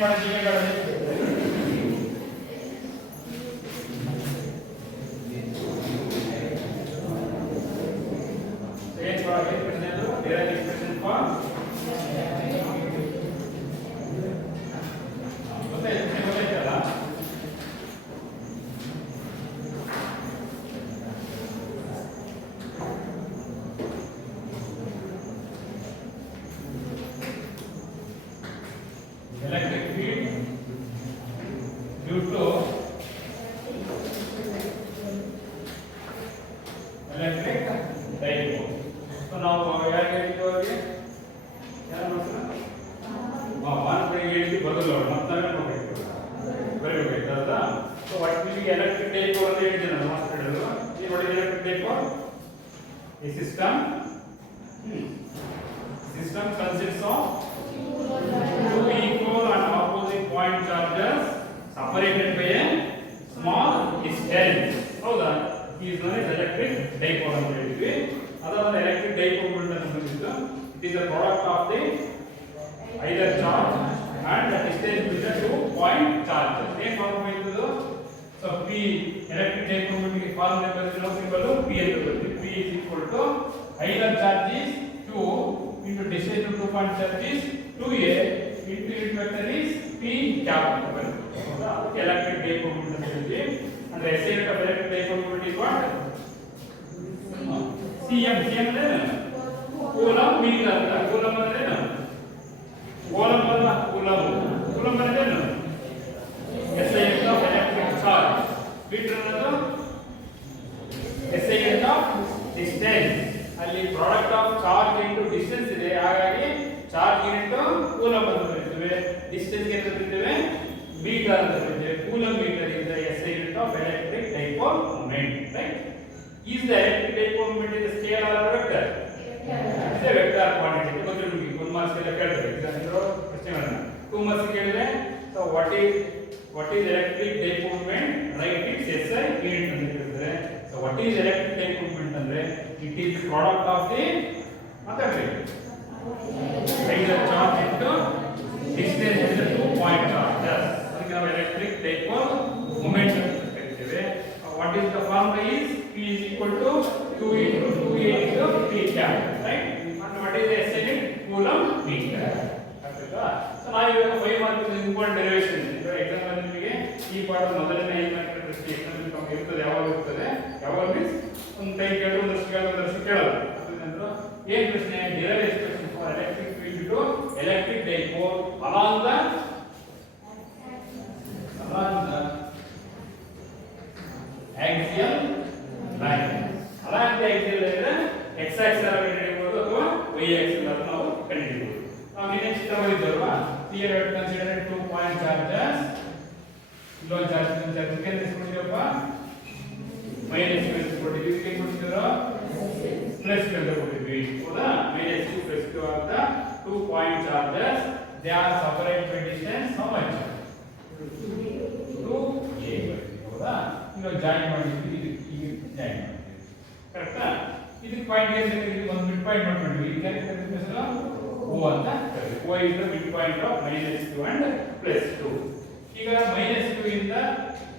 Change ಮಾಡೋದು electric field due to electric dipole. So now ಯಾರು ಹೇಳಿದ್ರು ಅವರಿಗೆ ಯಾರು one ಹೇಳಿದ್ದು ಬದಲು ಮತ್ತೆ ಬರಬೇಕಾಯ್ತದ. ಸೊ ಒಟ್ಟಿಗೆ ಎಲೆಕ್ಟ್ರಿಕ್ ಡೈಪೋಲ್ ಅಂತ ಹೇಳಿದೆ ನಾನು ಮಾಸ್ಟರ್ಗಳು. ಈ ನೋಡಿ electric dipole a system consists of two equal and opposite point charges separated by a small distance. ಹೌದಾ? is known as electric dipole ಅಂತ ಹೇಳಿದ್ವಿ. ಅದರ electric dipole ಅಂತ ಬಂದಿದ್ದು it is a product of the either charge and the distance between the two point charges. ಏನು form ಆಯ್ತದು? So p electric dipole ಗೆ form ಬರೆದಿರೋ ಸಿಂಬಲ್ p ಅಂತ ಬರುತ್ತೆ. p is equal to either charge is q into distance to two point charge is 2a into unit vector is p capital. ಹೌದಾ? electric dipole ಅಂತ ಹೇಳಿದ್ವಿ. and the SI unit of electric dipole is what? cm ಅಂದ್ರೆ coulomb metre ಅಂತ. Coulomb ಅಂದ್ರೆ ಏನು? Coulomb ಅಲ್ಲ, coulomb ಅಂದ್ರೆ ಏನು? SI unit of electric charge. Metre ಅನ್ನೋದು SI unit of distance. ಅಲ್ಲಿ product of charge into distance ಇದೆ. ಹಾಗಾಗಿ ಚಾರ್ಜ್ ಯೂನಿಟ್ ಕೂಲಂಬ್ ಅಂತ ಬರೀತೀವಿ. ಡಿಸ್ಟೆನ್ಸ್ ಗೆ ಅಂತ ಬರೀತೀವಿ ಮೀಟರ್ ಅಂತ ಬರೀತೀವಿ. Coulomb metre is the SI unit of electric dipole moment. Right? Is the electric dipole moment is a scalar or vector? It's a vector quantity. ಗೊತ್ತು ನಿಮಗೆ 1 ಮಾರ್ಕ್ಸ್ ಎಲ್ಲ ಕೇಳ್ತಾರೆ ಎಕ್ಸಾಮ್ ಪ್ರಶ್ನೆ ಮಾಡನ 2 ಮಾರ್ಕ್ಸ್ ಕೇಳಿದ್ರೆ so what is electric dipole moment? Write its SI unit ಅಂತ ಹೇಳ್ತಾರೆ. So what is electric dipole moment ಅಂದ್ರೆ it is the product of the mathematics either charge into distance into two point charges. ಅದಕ್ಕೆ ನಾವು electric dipole moment ಅಂತ ಕರೀತೇವೆ. What is the formula is p is equal to q into 2a into p cap, right? And what is the SI unit? Coulomb meter. ಅರ್ಥಾಯ್ತಾ? So ನಾವು ಇವಾಗ 5 marks important derivation ಇದೆ exam ಅಲ್ಲಿ ನಿಮಗೆ ಈ ಪಾಠ ಮೊದಲನೇ ಏನಾಗ್ತದೆ ಪ್ರಶ್ನೆ ಎಕ್ಸಾಮ್ ಅಲ್ಲಿ ಇರ್ತದೆ. ಯಾವಾಗ ಇರ್ತದೆ? ಯಾವಾಗ ಮೀನ್ಸ್ ಒಂದು ಟೈಮ್ ಕೇಳೋದು ಒಂದಷ್ಟು ಕೇಳೋದು. ಅದ್ರ ಏನ್ ಪ್ರಶ್ನೆ? Derive expression for electric field to electric dipole along the axial line. along the axial line x axis ಅಲ್ಲಿ ಹಿಡಿಯಬಹುದು ಅಥವಾ y axis ಅಲ್ಲಿ ನಾವು ಕಂಡುಹಿಡಿಯಬಹುದು. ನಾವು next ತಗೊಂಡಿದ್ದಲ್ವಾ here we consider two point charges. low charge ಗೆ ಕೊಟ್ಟಿದ್ದಪ್ಪ ಮೈನಸ್ ಕೊಟ್ಟಿದ್ದೀವಿ. ಇದಕ್ಕೆ ಕೊಟ್ಟಿದ್ದೀರಾ ಪ್ಲಸ್ ಅಂತ ಕೊಟ್ಟಿದ್ವಿ. ಹೌದಾ? -2 + 2 ಅಂತ 2 point charges they are separated by distance how much? 2a. ಹೌದಾ? ಈಗ ಜಾಯಿನ್ ಮಾಡಿದ್ವಿ. ಇದು ಜಾಯಿನ್ ಮಾಡಿದ್ವಿ. ಕರೆಕ್ಟಾ? ಇದಕ್ಕೆ ಪಾಯಿಂಟ್ ಏನು? ಒಂದು ಮಿಡ್ ಪಾಯಿಂಟ್ ಮಾಡ್ಕೊಂಡ್ವಿ. ಇದಕ್ಕೆ ಹೆಸರು O ಅಂತ ಕರೀತೀವಿ. O is the midpoint of -2 and +2. ಈಗ -2 ಇಂದ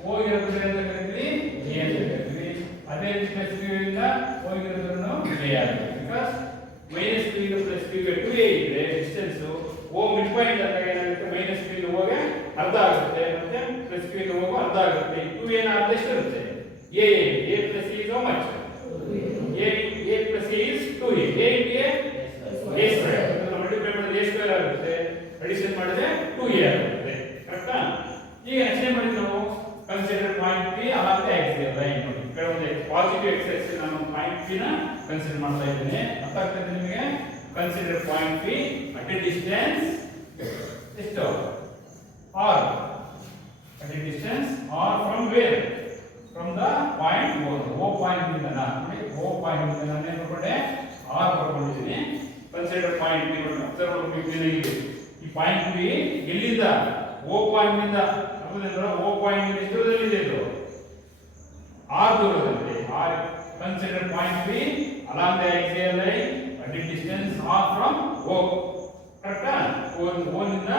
O ಇರೋದ್ರಿಂದ ಅಂತ ಕರೀತೀವಿ A ಅಂತ ಕರೀತೀವಿ. ಅದೇ ರೀತಿ +2 ಇಂದ O ಇರೋದ್ರನ್ನು A ಅಂತ. ಬಿಕಾಸ್ -2 ಇಂದ +2 ಗೆ 2a ಇದೆ ಡಿಸ್ಟೆನ್ಸ್. O ಮಿಡ್ ಪಾಯಿಂಟ್ ಅಂತ ಏನಾಗುತ್ತೆ? -2 ಇಂದ O ಗೆ ಅರ್ಧ ಆಗುತ್ತೆ. ಮತ್ತೆ +2 ಇಂದ O ಗೆ ಅರ್ಧ ಆಗುತ್ತೆ. 2a ನ ಅರ್ಧ ಎಷ್ಟು ಇರುತ್ತೆ? a plus e is how much? a plus e is 2a. a into a square. Multiply ಮಾಡಿದ್ರೆ a square ಆಗುತ್ತೆ. ಅಡಿಷನ್ ಮಾಡಿದ್ರೆ 2a ಆಗುತ್ತೆ. ಕರೆಕ್ಟಾ? ಈಗ ನೆಕ್ಸ್ಟ್ ಏನು ಮಾಡಿದ್ವಿ ನಾವು? Consider point p along the axial line. ನೋಡಿ ಈ ಕಡೆ ಒಂದು ಪಾಸಿಟಿವ್ x ಆಕ್ಸಿಸ್ ನಾನು ಪಾಯಿಂಟ್ p ನ ಕನ್ಸಿಡರ್ ಮಾಡ್ತಾ ಇದ್ದೇನೆ. ಅರ್ಥ ಆಗ್ತದೆ ನಿಮಗೆ? Consider point p at a distance ಎಷ್ಟು? r at a distance r from where? From the point O point ಇಂದ ನಾನು O point ಇಂದ ನಾನು ಏನು ಮಾಡ್ಕೊಂಡೆ? R ಬರ್ಕೊಂಡಿದ್ದೀನಿ. ಕನ್ಸಿಡರ್ ಪಾಯಿಂಟ್ p ನೋಡಿ ಅಬ್ಸರ್ವ್ ಮಾಡಬೇಕು. ಈ ಪಾಯಿಂಟ್ p ಎಲ್ಲಿಂದ? O point ಇಂದ ಅರ್ಥವೇನಂದ್ರೆ O point ಇಂದ ಎಷ್ಟು ದೂರದಲ್ಲಿದೆ ಇದು? R ದೂರದಲ್ಲಿದೆ. R consider point p along the axial line at a distance r from O. ಕರೆಕ್ಟಾ? O ನಿಂದ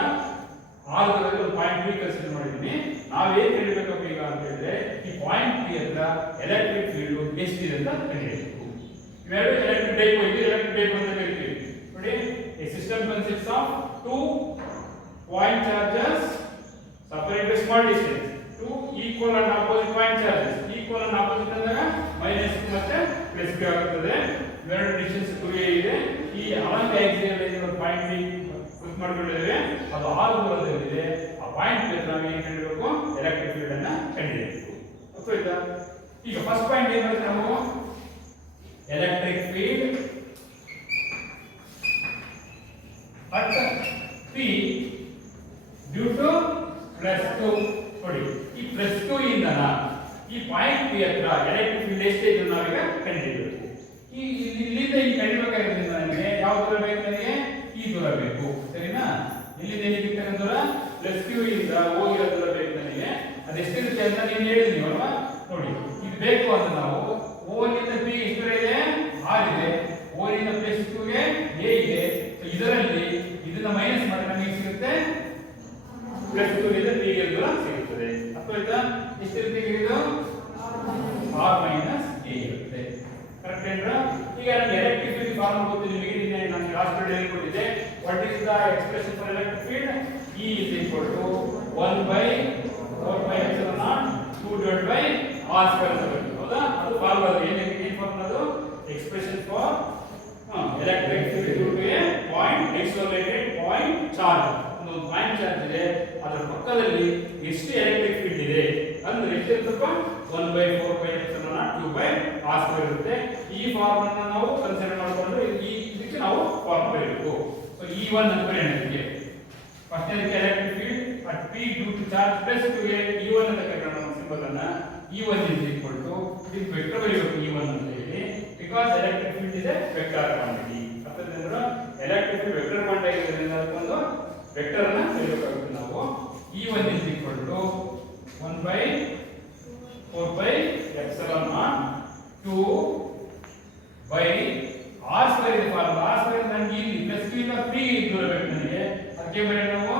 ಆರ್ ದೂರದಲ್ಲಿ ಒಂದು ಪಾಯಿಂಟ್ ಬಿ ಕನ್ಸಿಡರ್ ಮಾಡಿದ್ದೀನಿ. ನಾವೇನ್ ಕಂಡುಹಿಡಿಯಬೇಕಪ್ಪ ಈಗ ಅಂತ ಹೇಳಿದ್ರೆ ಈ ಪಾಯಿಂಟ್ ಬಿ ಹತ್ರ ಎಲೆಕ್ಟ್ರಿಕ್ ಫೀಲ್ಡ್ ಎಷ್ಟಿದೆ ಅಂತ ಕಂಡುಹಿಡಿಯಬೇಕು. ಇವೆರಡು ಎಲೆಕ್ಟ್ರಿಕ್ ಟೈಪ್ ಇದೆ, ಎಲೆಕ್ಟ್ರಿಕ್ ಟೈಪ್ ಅಂತ ಕರಿತೀವಿ ನೋಡಿ. A system consists of two point charges separated by small distance. Two equal and opposite point charges. Equal and opposite ಅಂದಾಗ ಮೈನಸ್ ಮತ್ತೆ ಪ್ಲಸ್ ಗೆ ಆಗುತ್ತದೆ. ಇವೆರಡು ಡಿಸ್ಟೆನ್ಸ್ 2a ಇದೆ. ಈ ಅನಂತ axial line point B click ಮಾಡ್ಕೊಂಡಿದ್ದೇವೆ, ಅದು ಆರ್ ದೂರದಲ್ಲಿದೆ. ಆ ಪಾಯಿಂಟ್ ಬಿ ನಾವು ಏನು ಕಂಡುಹಿಡಿಯಬೇಕು, ಎಲೆಕ್ಟ್ರಿಕ್ ಫೀಲ್ಡ್ ಅನ್ನ ಕಂಡುಹಿಡಿಯಬೇಕು. ಗೊತ್ತಾಯ್ತಾ? ಈಗ ಫಸ್ಟ್ ಪಾಯಿಂಟ್ ಏನು ಬರುತ್ತೆ, ನಾವು electric field at P due to +2 ನೋಡಿ. ಈ +2 ಇಂದ ಈ ಪಾಯಿಂಟ್ P ಹತ್ರ ಎಲೆಕ್ಟ್ರಿಕ್ ಫೀಲ್ಡ್ ಎಷ್ಟಿದೆ ಅಂತ ನಾವೀಗ ಕಂಡುಹಿಡಿಯಬೇಕು. ಈ ಇಲ್ಲಿಂದ ಈ ಕಂಡುಹಿಡಿಯಬೇಕಾದ್ರೆ ನನಗೆ ಯಾವ ದೂರ ಬೇಕು, ನನಗೆ ಈ ದೂರ ಬೇಕು, ಸರಿನಾ? ಇಲ್ಲಿಂದ ಇಲ್ಲಿಗೆ ದೂರ +q ಇಂದ ಹೋಗಿರೋ ದೂರ ಬೇಕು ನನಗೆ. ಅದೆಷ್ಟಿರುತ್ತೆ ಅಂತ ನೀವು ಹೇಳಿದ್ರಿ ಅಲ್ವಾ? ನೋಡಿ, ಇದು ಬೇಕು ಅಂತ ನಾವು O ನಿಂದ P ಎಷ್ಟು ದೂರ ಇದೆ, r ಇದೆ. O ನಿಂದ +2 ಗೆ a ಇದೆ. ಇದರಲ್ಲಿ ಇದನ್ನ ಮೈನಸ್ ಮಾಡಿದ್ರೆ ನಮಗೆ ಸಿಗುತ್ತೆ +2 ಇಂದ p ಗೆ ದೂರ ಸಿಗುತ್ತದೆ. ಅರ್ಥಾಯ್ತಾ? ಎಷ್ಟಿರುತ್ತೆ ಇದು r ಮೈನಸ್ a ಇರುತ್ತೆ. ಕರೆಕ್ಟ್ ಏನ್ರಾ? ಈಗ ನಮಗೆ ಎಲೆಕ್ಟ್ರಿಕ್ ಫೀಲ್ಡ್ ಫಾರ್ಮುಲಾ ಗೊತ್ತು ನಿಮಗೆ, ನಿನ್ನೆ ನಾನು ಲಾಸ್ಟ್ ವಿಡಿಯೋ ಹೇಳ್ಕೊಟ್ಟಿದ್ದೆ. What is the expression for electric field? E is equal to 1/4πε0 2 divided by r square ಅಂತ ಬರುತ್ತೆ. ಹೌದಾ? ಅದು ಫಾರ್ಮುಲಾ. ಏನು ಫಾರ್ಮುಲಾ ಅದು? Expression for electric field due to a point isolated point charge. ಒಂದು ಪಾಯಿಂಟ್ ಚಾರ್ಜ್ ಇದೆ, ಅದರ ಪಕ್ಕದಲ್ಲಿ ಎಷ್ಟು ಎಲೆಕ್ಟ್ರಿಕ್ ಫೀಲ್ಡ್ ಇದೆ ಅಂದ್ರೆ ಎಷ್ಟು ಇರುತ್ತಪ್ಪ, 1/4πε0 2/r² ಇರುತ್ತೆ. ಈ ಫಾರ್ಮ್ ಅನ್ನು ನಾವು ಕನ್ಸಿಡರ್ ಮಾಡಿಕೊಂಡ್ರೆ ಇದಕ್ಕೆ ನಾವು ಫಾರ್ಮ್ ಬರೆಯಬೇಕು. ಸೊ E1 ಅಂತ ಬರೆಯೋಣ. ಇದಕ್ಕೆ ಫಸ್ಟ್ ಇದಕ್ಕೆ electric field at P due to charge +2 ಗೆ E1 ಅಂತ ಕರೆಯೋಣ ನಾವು ಸಿಂಬಲ್ ಅನ್ನ. E1 is equal to ಇದು ವೆಕ್ಟರ್ ಬರೆಯಬೇಕು E1 ಅಂತ ಹೇಳಿ, because electric field is a vector quantity. ಅರ್ಥಾಯ್ತಾ? ಎಲೆಕ್ಟ್ರಿಕ್ ಫೀಲ್ಡ್ ವೆಕ್ಟರ್ ಕ್ವಾಂಟಿಟಿ ಆಗಿರೋದ್ರಿಂದ ಅದಕ್ಕೊಂದು ವೆಕ್ಟರ್ ಅನ್ನು ಬರೆಯಬೇಕಾಗುತ್ತೆ ನಾವು. E1 is equal to 1/4πε0 2 by r square ಇದೆ ಫಾರ್ಮುಲಾ. r square ನನಗೆ ಇಲ್ಲಿ +q ಇಂದ p ದೂರ ಬೇಕು ನನಗೆ. ಅದಕ್ಕೆ ಬರೆಯೋಣ ನಾವು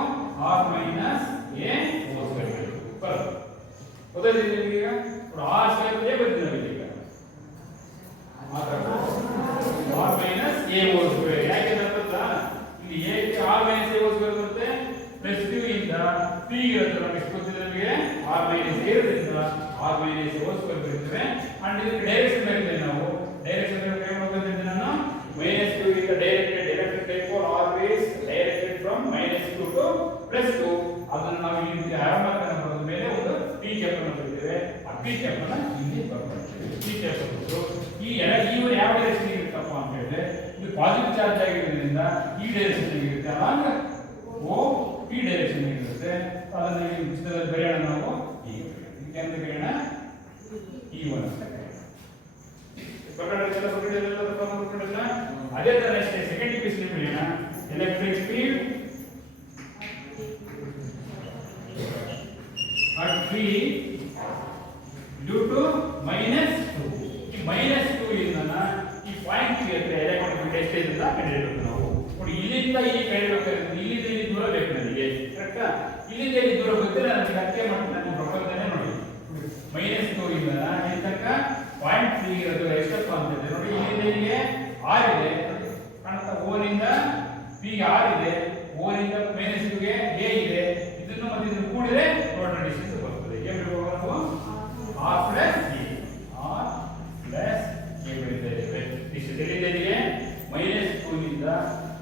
r minus a whole square ಬರೆಯಬೇಕು. ಬರುತ್ತೆ. ಗೊತ್ತಾಯ್ತಾ ನಿಮಗೆ? ಈಗ r square ಇದೆ ಬರ್ತೀನಿ ಈಗ ಮಾತಾಡೋಣ. r minus a whole square ಯಾಕೆ ಗೊತ್ತಾ? ಇಲ್ಲಿ a ಗೆ r minus a whole square ಬರುತ್ತೆ. +q ಇಂದ p ಇರುತ್ತೆ. ನಮಗೆ ಎಷ್ಟು ಗೊತ್ತಿದೆ, ನಮಗೆ r minus a ಇರೋದ್ರಿಂದ r minus a whole square ಬರುತ್ತದೆ. ಅಂಡ್ ಇದಕ್ಕೆ ಡೈರೆಕ್ಷನ್ ಬರೀತೀವಿ ನಾವು. ಡೈರೆಕ್ಷನ್ ಏನು ಮಾಡ್ಬೇಕಂತ ನಾನು -q ಇಂದ directed type always directed from -q to +2. ಅದನ್ನು ನಾವು ಇಲ್ಲಿ ಆರಂಭಕನ ಬರೋದ ಮೇಲೆ ಒಂದು p ಕ್ಯಾಪ್ ಅನ್ನು ಬರೀತೇವೆ. ಆ p ಕ್ಯಾಪ್ ಅನ್ನು ಇಲ್ಲಿ ಬರ್ಕೊಳ್ತೇವೆ. p ಕ್ಯಾಪ್ ಬಂದು ಈ ಇವರು ಯಾವ ಡೈರೆಕ್ಷನ್ ಇರುತ್ತಪ್ಪ ಅಂತ ಹೇಳಿದ್ರೆ, ಇದು ಪಾಸಿಟಿವ್ ಚಾರ್ಜ್ ಆಗಿರೋದ್ರಿಂದ ಈ ಡೈರೆಕ್ಷನ್ ಇರುತ್ತೆ, ಅವಾಗ O P ಡೈರೆಕ್ಷನ್ ಇರುತ್ತೆ. ಅದನ್ನು ಈ ಚಿತ್ರದಲ್ಲಿ ಬರೆಯೋಣ ನಾವು. ಇದಕ್ಕೆ ಅಂತ ಬರೆಯೋಣ E1 ಅಂತ ಬರೆಯೋಣ. ಅದೇ ತರ ಸೆಕೆಂಡ್ ಇಕ್ವೇಷನ್ ಬರೆಯೋಣ. Electric field at P due to -2. ಈ -2 ಇಂದ ಈ ಪಾಯಿಂಟ್ ಗೆ ಎಲೆಕ್ಟ್ರಿಕ್ ಫೀಲ್ಡ್ ಎಷ್ಟಿದೆ ಅಂತ ಕಂಡುಹಿಡಿಯಬೇಕು ನಾವು. ನೋಡಿ, ಇಲ್ಲಿಂದ ಇಲ್ಲಿ ಕಂಡುಹಿಡಿಯಬೇಕಾದ್ರೆ ಇಲ್ಲಿಂದ ಇಲ್ಲಿ ದೂರ ಬೇಕು ನನಗೆ. ಕರೆಕ್ಟಾ? ಇಲ್ಲಿಂದ ಇಲ್ಲಿ ದೂರ ಗೊತ್ತಿಲ್ಲ ನನಗೆ. ಅಷ್ಟೇ ಮಾಡ್ತೀನಿ ನಾನು ಪ್ರಪಂಚನೇ. ನೋಡಿ, -2 ಇಂದ ಇಲ್ಲಿ ತನಕ ಪಾಯಿಂಟ್ P ಇರೋದು ಎಷ್ಟಪ್ಪ ಅಂತ ಇದೆ ನೋಡಿ. ಇಲ್ಲಿಂದ ಇಲ್ಲಿಗೆ r ಇದೆ ಕಾಣುತ್ತಾ? O ನಿಂದ P ಗೆ r ಇದೆ, O ನಿಂದ -2 ಗೆ a ಇದೆ. ಇದನ್ನು ಮತ್ತೆ ಇದನ್ನು ಕೂಡಿದ್ರೆ ಟೋಟಲ್ ಡಿಸ್ಟೆನ್ಸ್ ಬರ್ತದೆ. ಏನು ಬರೆಯಬಹುದು ನಾವು? r + a ಬರೀತೇವೆ. ಡಿಸ್ಟೆನ್ಸ್ ಎಲ್ಲಿಂದ ಇಲ್ಲಿಗೆ -2 ನಿಂದ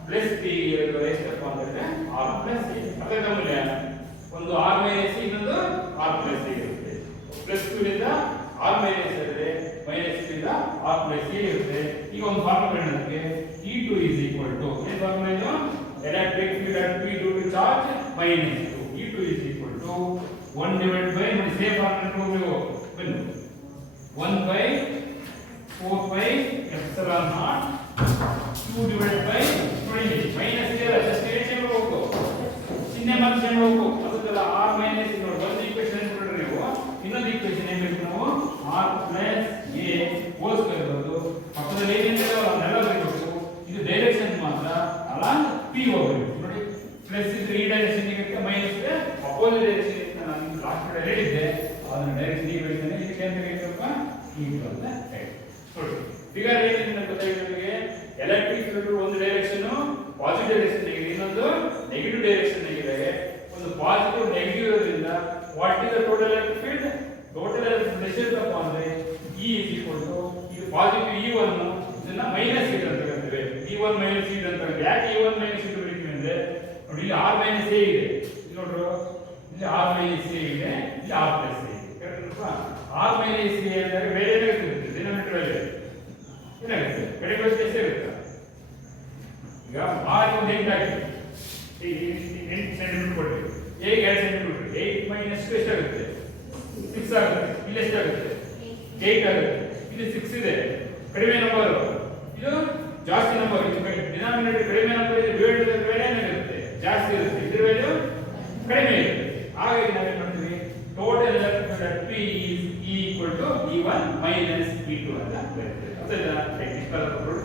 +p ಇರೋದು ಎಷ್ಟಪ್ಪ ಅಂದ್ರೆ r + a. ಅದರ ಮೌಲ್ಯ ಒಂದು r - a ಇನ್ನೊಂದು r + a ಇರುತ್ತೆ. +2 ನಿಂದ r - a ಇರುತ್ತೆ, -2 ಇಂದ r + a ಇರುತ್ತೆ. ಈಗ ಒಂದು ಫಾರ್ಮುಲಾ ಬರೆಯೋಣಕ್ಕೆ. E2 is equal to ಏನು ಫಾರ್ಮುಲಾ ಇದು? Electric field at P due to charge -2. E2 is equal to 1 divided by ನೋಡಿ ಸೇಮ್ ಫಾರ್ಮುಲಾ ನೀವು ಬನ್ನಿ. 1/4πε0 2 divided by ನೋಡಿ ಮೈನಸ್ ಇದೆ, ಜಸ್ಟ್ ಚೇಂಜ್ ಮಾಡಬೇಕು, ಚಿಹ್ನೆ ಮಾತ್ರ ಚೇಂಜ್ ಮಾಡಬೇಕು. ಅದಕ್ಕೆಲ್ಲ r ಮೈನಸ್ ನೋಡಿ ಒಂದು ಈಕ್ವೇಷನ್ ಕೊಡ್ರಿ ನೀವು. ಇನ್ನೊಂದು ಈಕ್ವೇಷನ್ ಏನು ಬೇಕು ನಾವು? r + a whole square ಬರೋದು. ಪಕ್ಕದಲ್ಲಿ ಏನೇನಿದೆ ಅದನ್ನೆಲ್ಲ ಬರೀಬೇಕು. ಇದು ಡೈರೆಕ್ಷನ್ ಮಾತ್ರ ಅಲಾಂಗ್ P ಹೋಗಬೇಕು. ನೋಡಿ, ಪ್ಲಸ್ ಇದ್ರೆ ಈ ಡೈರೆಕ್ಷನ್ ಇರುತ್ತೆ, ಮೈನಸ್ ಇದ್ರೆ ಅಪೋಸಿಟ್ ಡೈರೆಕ್ಷನ್ ನಾನು ಲಾಸ್ಟ್ ಕಡೆ ಹೇಳಿದ್ದೆ ಅದನ್ನ ಡೈರೆಕ್ಷನ್ ಈ ಬರೀತಾನೆ ಇದಕ್ಕೆ ಅಂತ ಹೇಳ್ತಪ್ಪ E2 ಅಂತ ಹೇಳಿ ನೋಡಿ ಫಿಗರ್ ಏನಿದೆ ಗೊತ್ತಾಗಿದೆ ನಿಮಗೆ ಎಲೆಕ್ಟ್ರಿಕ್ ಫೀಲ್ಡ್ ಒಂದು ಡೈರೆಕ್ಷನ್ ಪಾಸಿಟಿವ್ ಡೈರೆಕ್ಷನ್ ಆಗಿದೆ ಇನ್ನೊಂದು ನೆಗೆಟಿವ್ ಡೈರೆಕ್ಷನ್ ಆಗಿದೆ ಒಂದು ಪಾಸಿಟಿವ್ ನೆಗೆಟಿವ್ ಇರೋದ್ರಿಂದ what is the total electric field total electric field ಎಷ್ಟಿರಪ್ಪ ಅಂದ್ರೆ E is equal to ಇದು ಪಾಸಿಟಿವ್ E1 ಇದನ್ನ ಮೈನಸ್ E ಅಂತ ಕರೀತೇವೆ E1 ಮೈನಸ್ E ಅಂತ ಕರೀತೇವೆ ಯಾಕೆ E1 ಮೈನಸ್ E ಬರೀತೀವಿ ಅಂದ್ರೆ ನೋಡಿ ಇಲ್ಲಿ R ಮೈನಸ್ A ಇದೆ ಇಲ್ಲಿ ನೋಡ್ರು ಇಲ್ಲಿ R ಮೈನಸ್ A ಇದೆ ಇಲ್ಲಿ R ಪ್ಲಸ್ A ಇದೆ ಕರೆಕ್ಟಾ R ಮೈನಸ್ A ಅಂದ್ರೆ ಬೇರೆ ಏನಾಗುತ್ತೆ ಡಿನಾಮಿನೇಟರ್ ಅಲ್ಲಿ ಏನಾಗುತ್ತೆ ಕಡೆ ಬಸ್ ಎಷ್ಟಿರುತ್ತೆ ಈಗ R ಒಂದು 8 ಆಗಿದೆ 8 ಸೆಂಟಿಮೀಟರ್ ಕೊಡ್ತೀವಿ A 2 ಸೆಂಟಿಮೀಟರ್ 8 ಮೈನಸ್ ಎಷ್ಟಾಗುತ್ತೆ 6 ಆಗುತ್ತೆ ಇಲ್ಲಿ ಎಷ್ಟಾಗುತ್ತೆ 8 ಆಗುತ್ತೆ ಇಲ್ಲಿ 6 ಇದೆ ಕಡಿಮೆ ನಂಬರ್ ಇದು ಜಾಸ್ತಿ ನಂಬರ್ ಇದು ಡಿನಾಮಿನೇಟರ್ ಕಡಿಮೆ ನಂಬರ್ ಇದೆ ಡಿವೈಡೆಡ್ ಬೇರೆ ಏನಾಗುತ್ತೆ ಜಾಸ್ತಿ ಇರುತ್ತೆ ಇದರ ವ್ಯಾಲ್ಯೂ ಕಡಿಮೆ ಇರುತ್ತೆ ಹಾಗಾಗಿ ನಾವು ಏನು ಮಾಡ್ತೀವಿ total electric field P is E equal to E1 minus E2 ಅಂತ ಬರೆಯುತ್ತೇವೆ ಅದನ್ನ technical approach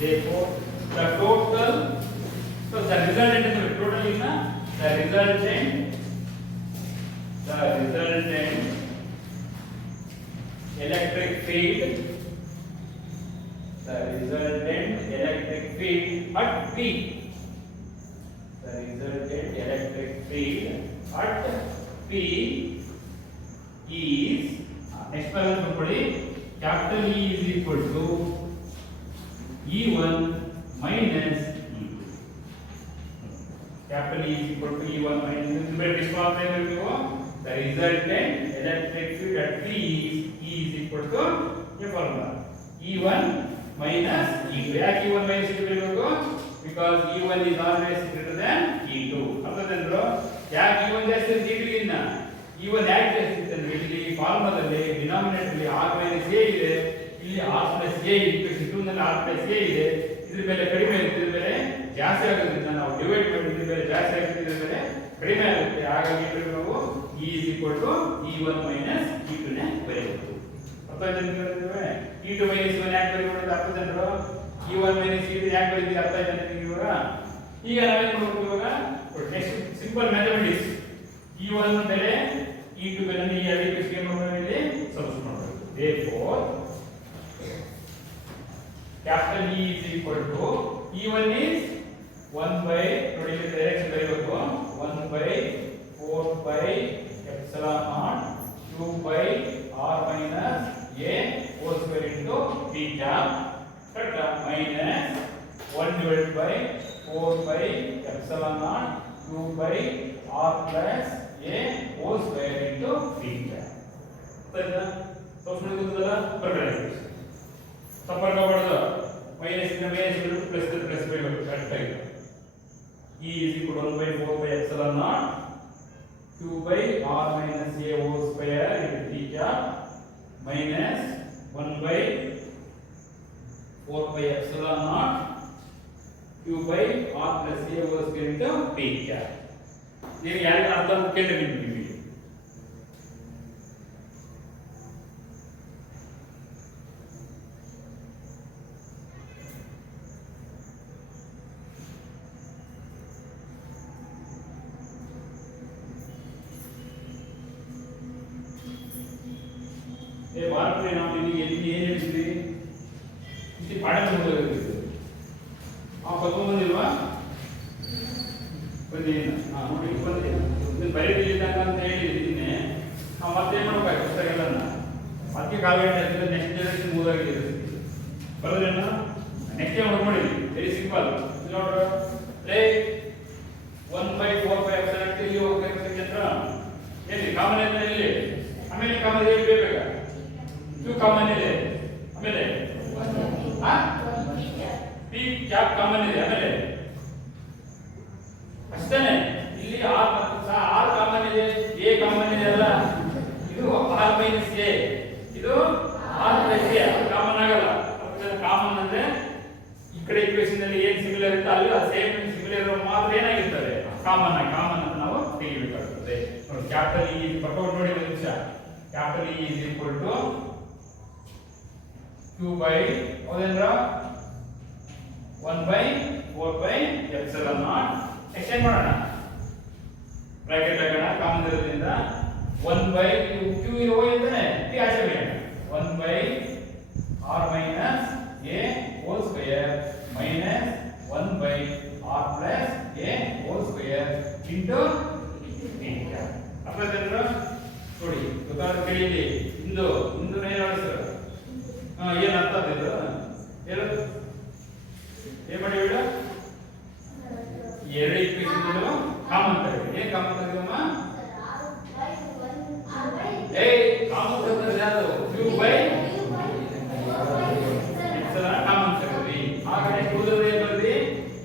therefore the total so the resultant is the total is the resultant electric field the resultant electric field at P the resultant electric field at P is next one ನೋಡಿ capital E is equal to E1 minus E2 capital E is equal to E1 minus E2 very small thing the resultant electric field at P is E is equal to a formula E1 minus E2 ಯಾಕೆ E1 minus E2 ಬರಬೇಕು because E1 is always greater than E2 ಅರ್ಥಾಯ್ತಂದ್ರು ಯಾಕೆ E1 ಜಾಸ್ತಿ ಇದೆ E2 ಗಿಂತ E1 ಯಾಕೆ ಜಾಸ್ತಿ ಇದೆ ಅಂದ್ರೆ ಇಲ್ಲಿ ಫಾರ್ಮುಲಾದಲ್ಲಿ ಡಿನಾಮಿನೇಟರ್ ಅಲ್ಲಿ R minus A ಇದೆ ಇಲ್ಲಿ R plus A E2 ನಲ್ಲಿ R plus A ಇದೆ ಇದ್ರ ಬೆಲೆ ಕಡಿಮೆ ಇರುತ್ತೆ ಇದ್ರ ಬೆಲೆ ಜಾಸ್ತಿ ಆಗೋದ್ರಿಂದ ನಾವು ಡಿವೈಡ್ ಮಾಡಿ ಇದ್ರ ಬೆಲೆ ಜಾಸ್ತಿ ಆಗುತ್ತೆ ಇದ್ರ ಬೆಲೆ ಕಡಿಮೆ ಆಗುತ್ತೆ ಹಾಗಾಗಿ ನಾವು E is equal to E1 minus E2 ನೇ ಬರೆಯಬಹುದು ಅರ್ಥಾಯ್ತಂದ್ರೆ E2 minus E1 ಯಾಕೆ ಬರೆಯಬಹುದು ಅರ್ಥಾಯ್ತಂದ್ರೆ E1 minus E2 ಯಾಕೆ ಬರೀತೀವಿ ಅರ್ಥಾಯ್ತಂದ್ರೆ ಇವಾಗ ಈಗ ನಾವೇನು ಮಾಡಬೇಕು ಇವಾಗ ನೆಕ್ಸ್ಟ್ ಸಿಂಪಲ್ ಮ್ಯಾಥಮೆಟಿಕ್ಸ್ E1 ಬೆಲೆ E2 ಬೆಲೆ ಈ ಎರಡು ಈಕ್ವೇಷನ್ ಇಲ್ಲಿ ಸಬ್ಸ್ಟಿಟ್ಯೂಟ್ ಮಾಡಬೇಕು therefore capital E is equal to E1 is 1 by ನೋಡಿ ಇಲ್ಲಿ ಡೈರೆಕ್ಷನ್ ಬರೆಯಬೇಕು 1 by 4 by epsilon naught q by r minus a whole square into theta correct minus 1 divided by 4 by epsilon naught q by r plus a whole square into theta ಸರಿನಾ ಸೋಸ್ಮಿ ಗೊತ್ತಲ್ಲ ಬರಬೇಕು supper ಮಾಡಬಹುದು minus ಇಂದ minus ಬಿಟ್ಟು plus ಇಂದ plus ಬರಬೇಕು correct ಆಗಿ E is equal to 1 by 4 by epsilon naught q by r minus a whole square into theta minus 1 by 4 by epsilon naught q by r plus a whole square into theta ನೀವು ಯಾರು ಅರ್ಥ ಕೇಳಿದ್ರಿ ನಿಮಗೆ ಭಾರತೀಯ ನಾವು ನಿಮಗೆ ಎಲ್ಲಿ ಏನು ಹೇಳ್ತೀವಿ ಇಲ್ಲಿ ಪಾಠ ಓದೋದಿತ್ತು ಕರ್ಕೊಂಡ್ಬಂದಿಲ್ವಾ ಬಂದಿಲ್ಲ ನೋಡಿ ಬಂದಿಲ್ಲ ಬರೀತಿಲ್ಲ ಅಂತ ಹೇಳಿದ್ದೀನಿ ನಾವು ಮತ್ತೆ ಏನು ಮಾಡ್ಬೇಕು ಪುಸ್ತಕ ಎಲ್ಲ ಮತ್ತೆ ಕಾಲ್ಗಂಟೆ ನೆಕ್ಸ್ಟ್ ಜನರೇಷನ್ ಓದಾಗಿದೆ ಬರೋದೇನ ನೆಕ್ಸ್ಟ್ ಟೈಮ್ ನೋಡಿ ವೆರಿ ಸಿಂಪಲ್ ನೋಡ್ರ ಲೇ 1 by 4 by epsilon ಇಲ್ಲಿ ಹೋಗ್ಬೇಕು ಚಂದ್ರ ಎಲ್ಲಿ ಕಾಮನ್ ಇದೆ ಇಲ್ಲಿ ಆಮೇಲೆ ಕಾಮನ್ ಎಲ್ಲಿ ಬೇಕಾ q ಕಾಮನ್ ಇದೆ ಆಮೇಲೆ p ಕ್ಯಾಪ್ ಕಾಮನ್ ಇದೆ ಆಮೇಲೆ ಅಷ್ಟೇನೆ ಇಲ್ಲಿ r r ಕಾಮನ್ ಇದೆ a ಕಾಮನ್ ಇದೆ ಅಲ್ಲ ಇದು r ಮೈನಸ್ a ಇದು r ಪ್ಲಸ್ a ಕಾಮನ್ ಆಗಲ್ಲ ಕಾಮನ್ ಅಂದ್ರೆ ಈ ಕಡೆ ಈಕ್ವೇಷನ್ ಅಲ್ಲಿ ಏನು ಸಿಮಿಲರ್ ಇರುತ್ತೆ ಅಲ್ಲಿ ಸೇಮ್ ಸಿಮಿಲರ್ ಮಾತ್ರ ಏನಾಗಿರ್ತದೆ ಕಾಮನ್ ಅಂತ ನಾವು ತೆಗಿಬೇಕಾಗುತ್ತದೆ ನೋಡಿ ಕ್ಯಾಪಿಟಲ್ E ಬರ್ಕೌಟ್ ನೋಡಿ ಒಂದು ನಿಮಿಷ capital E is equal to q by ಹೌದೇನ್ರ 1 by 4 by epsilon naught extend ಮಾಡೋಣ ಬ್ರಾಕೆಟ್ ಹಾಕೋಣ ಕಾಮನ್ ಇರೋದ್ರಿಂದ 1 by q ಇರೋ ಇದ್ರೆ p ಆಚೆ ಬರೆಯೋಣ 1 by r minus a whole square minus 1 by r plus a whole square into p ಅಪ್ಪದನ್ನು ನೋಡಿ ಗೊತ್ತಾದ ಕೇಳಿಲಿ ಇಂದು ಏನು ಸರ್ ಏನು ಅರ್ಥ ಆಗ್ತಿದ್ರು ಹೇಳು ಏನು ಮಾಡಿ ಬಿಡು ಎರಡು ಇಕ್ವೇಷನ್ ಕಾಮನ್ ತಗೊಳ್ಳಿ ಏನು ಕಾಮನ್ ತಗೊಳ್ಳಮ್ಮ ಕಾಮನ್ ತಗೊಂಡ್ರೆ ಯಾವುದು q by ಕಾಮನ್ ತಗೊಳ್ಳಿ ಹಾಗಾದ್ರೆ ಉಳಿದದ್ದು ಏನು ಬರ್ದಿ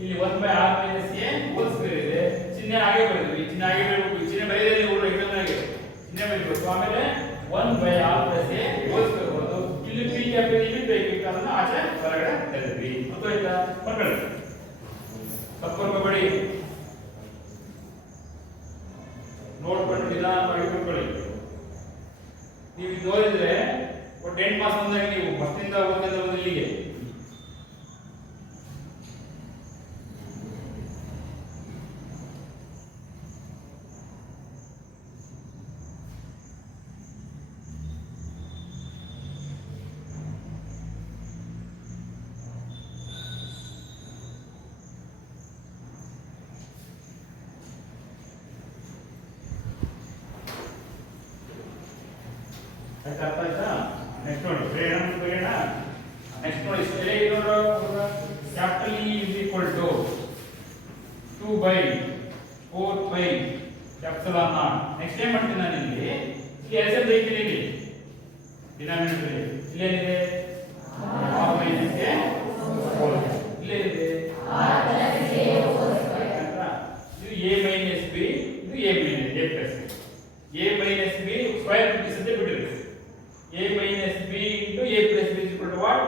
ಇಲ್ಲಿ 1 by r minus a whole square ಇದೆ ಚಿಹ್ನೆ ಹಾಗೆ ಬರೆದ್ವಿ ಚಿಹ್ನೆ ಹಾಗೆ ಬರಬೇಕು ಚಿಹ್ನೆ ಬರೆಯದೇ ನೀವು ಎಕ್ಸಾಮ್ ಆಗಿ ಚಿಹ್ನೆ ಬರೆಯಬೇಕು ಆಮೇಲೆ 1 by r plus a whole square ಬರೋದು ಇಲ್ಲಿ p ಕ್ಯಾಪಿಟಲ್ ಇಲ್ಲಿ ಬೇಕು ಅದನ್ನ ಆಚೆ ಹೊರಗಡೆ ತೆಗೆದ್ವಿ ಗೊತ್ತಾಯ್ತಾ ಮಕ್ಕಳು ತಪ್ಪರ್ಕೋಬೇಡಿ ನೋಡ್ಕೊಂಡು ನಿಧಾನವಾಗಿ ಕೂತ್ಕೊಳ್ಳಿ ನೀವು ಇದು ಓದಿದ್ರೆ ಒಟ್ಟು 8 ಮಾರ್ಕ್ಸ್ ಬಂದಾಗ ನೀವು ಫಸ್ಟಿಂದ ಓದಿದ್ರೆ ಒಂದು ಇಲ್ಲಿಗೆ ಅರ್ಥ ಆಯ್ತಾ ನೆಕ್ಸ್ಟ್ ನೋಡಿ ಬರೆಯೋಣ ನೆಕ್ಸ್ಟ್ ನೋಡಿ ಸ್ಟೇ ಇರೋರು capital E is equal to 2 by 4 by epsilon naught next ಏನು ಮಾಡ್ತೀನಿ ನಾನು ಇಲ್ಲಿ ಎಲ್ಸಿಎಂ ತೆಗಿತೀನಿ ಇಲ್ಲಿ ಡಿನಾಮಿನೇಟರ್ ಇಲ್ಲಿ ಏನಿದೆ r minus a whole ಇಲ್ಲಿ ಇದೆ r plus a whole square ಇದು a minus b ಇದು a minus a plus a minus b square ಬಿಡಿಸದೆ ಬಿಡಿರಿ a minus b into a plus b is equal to what?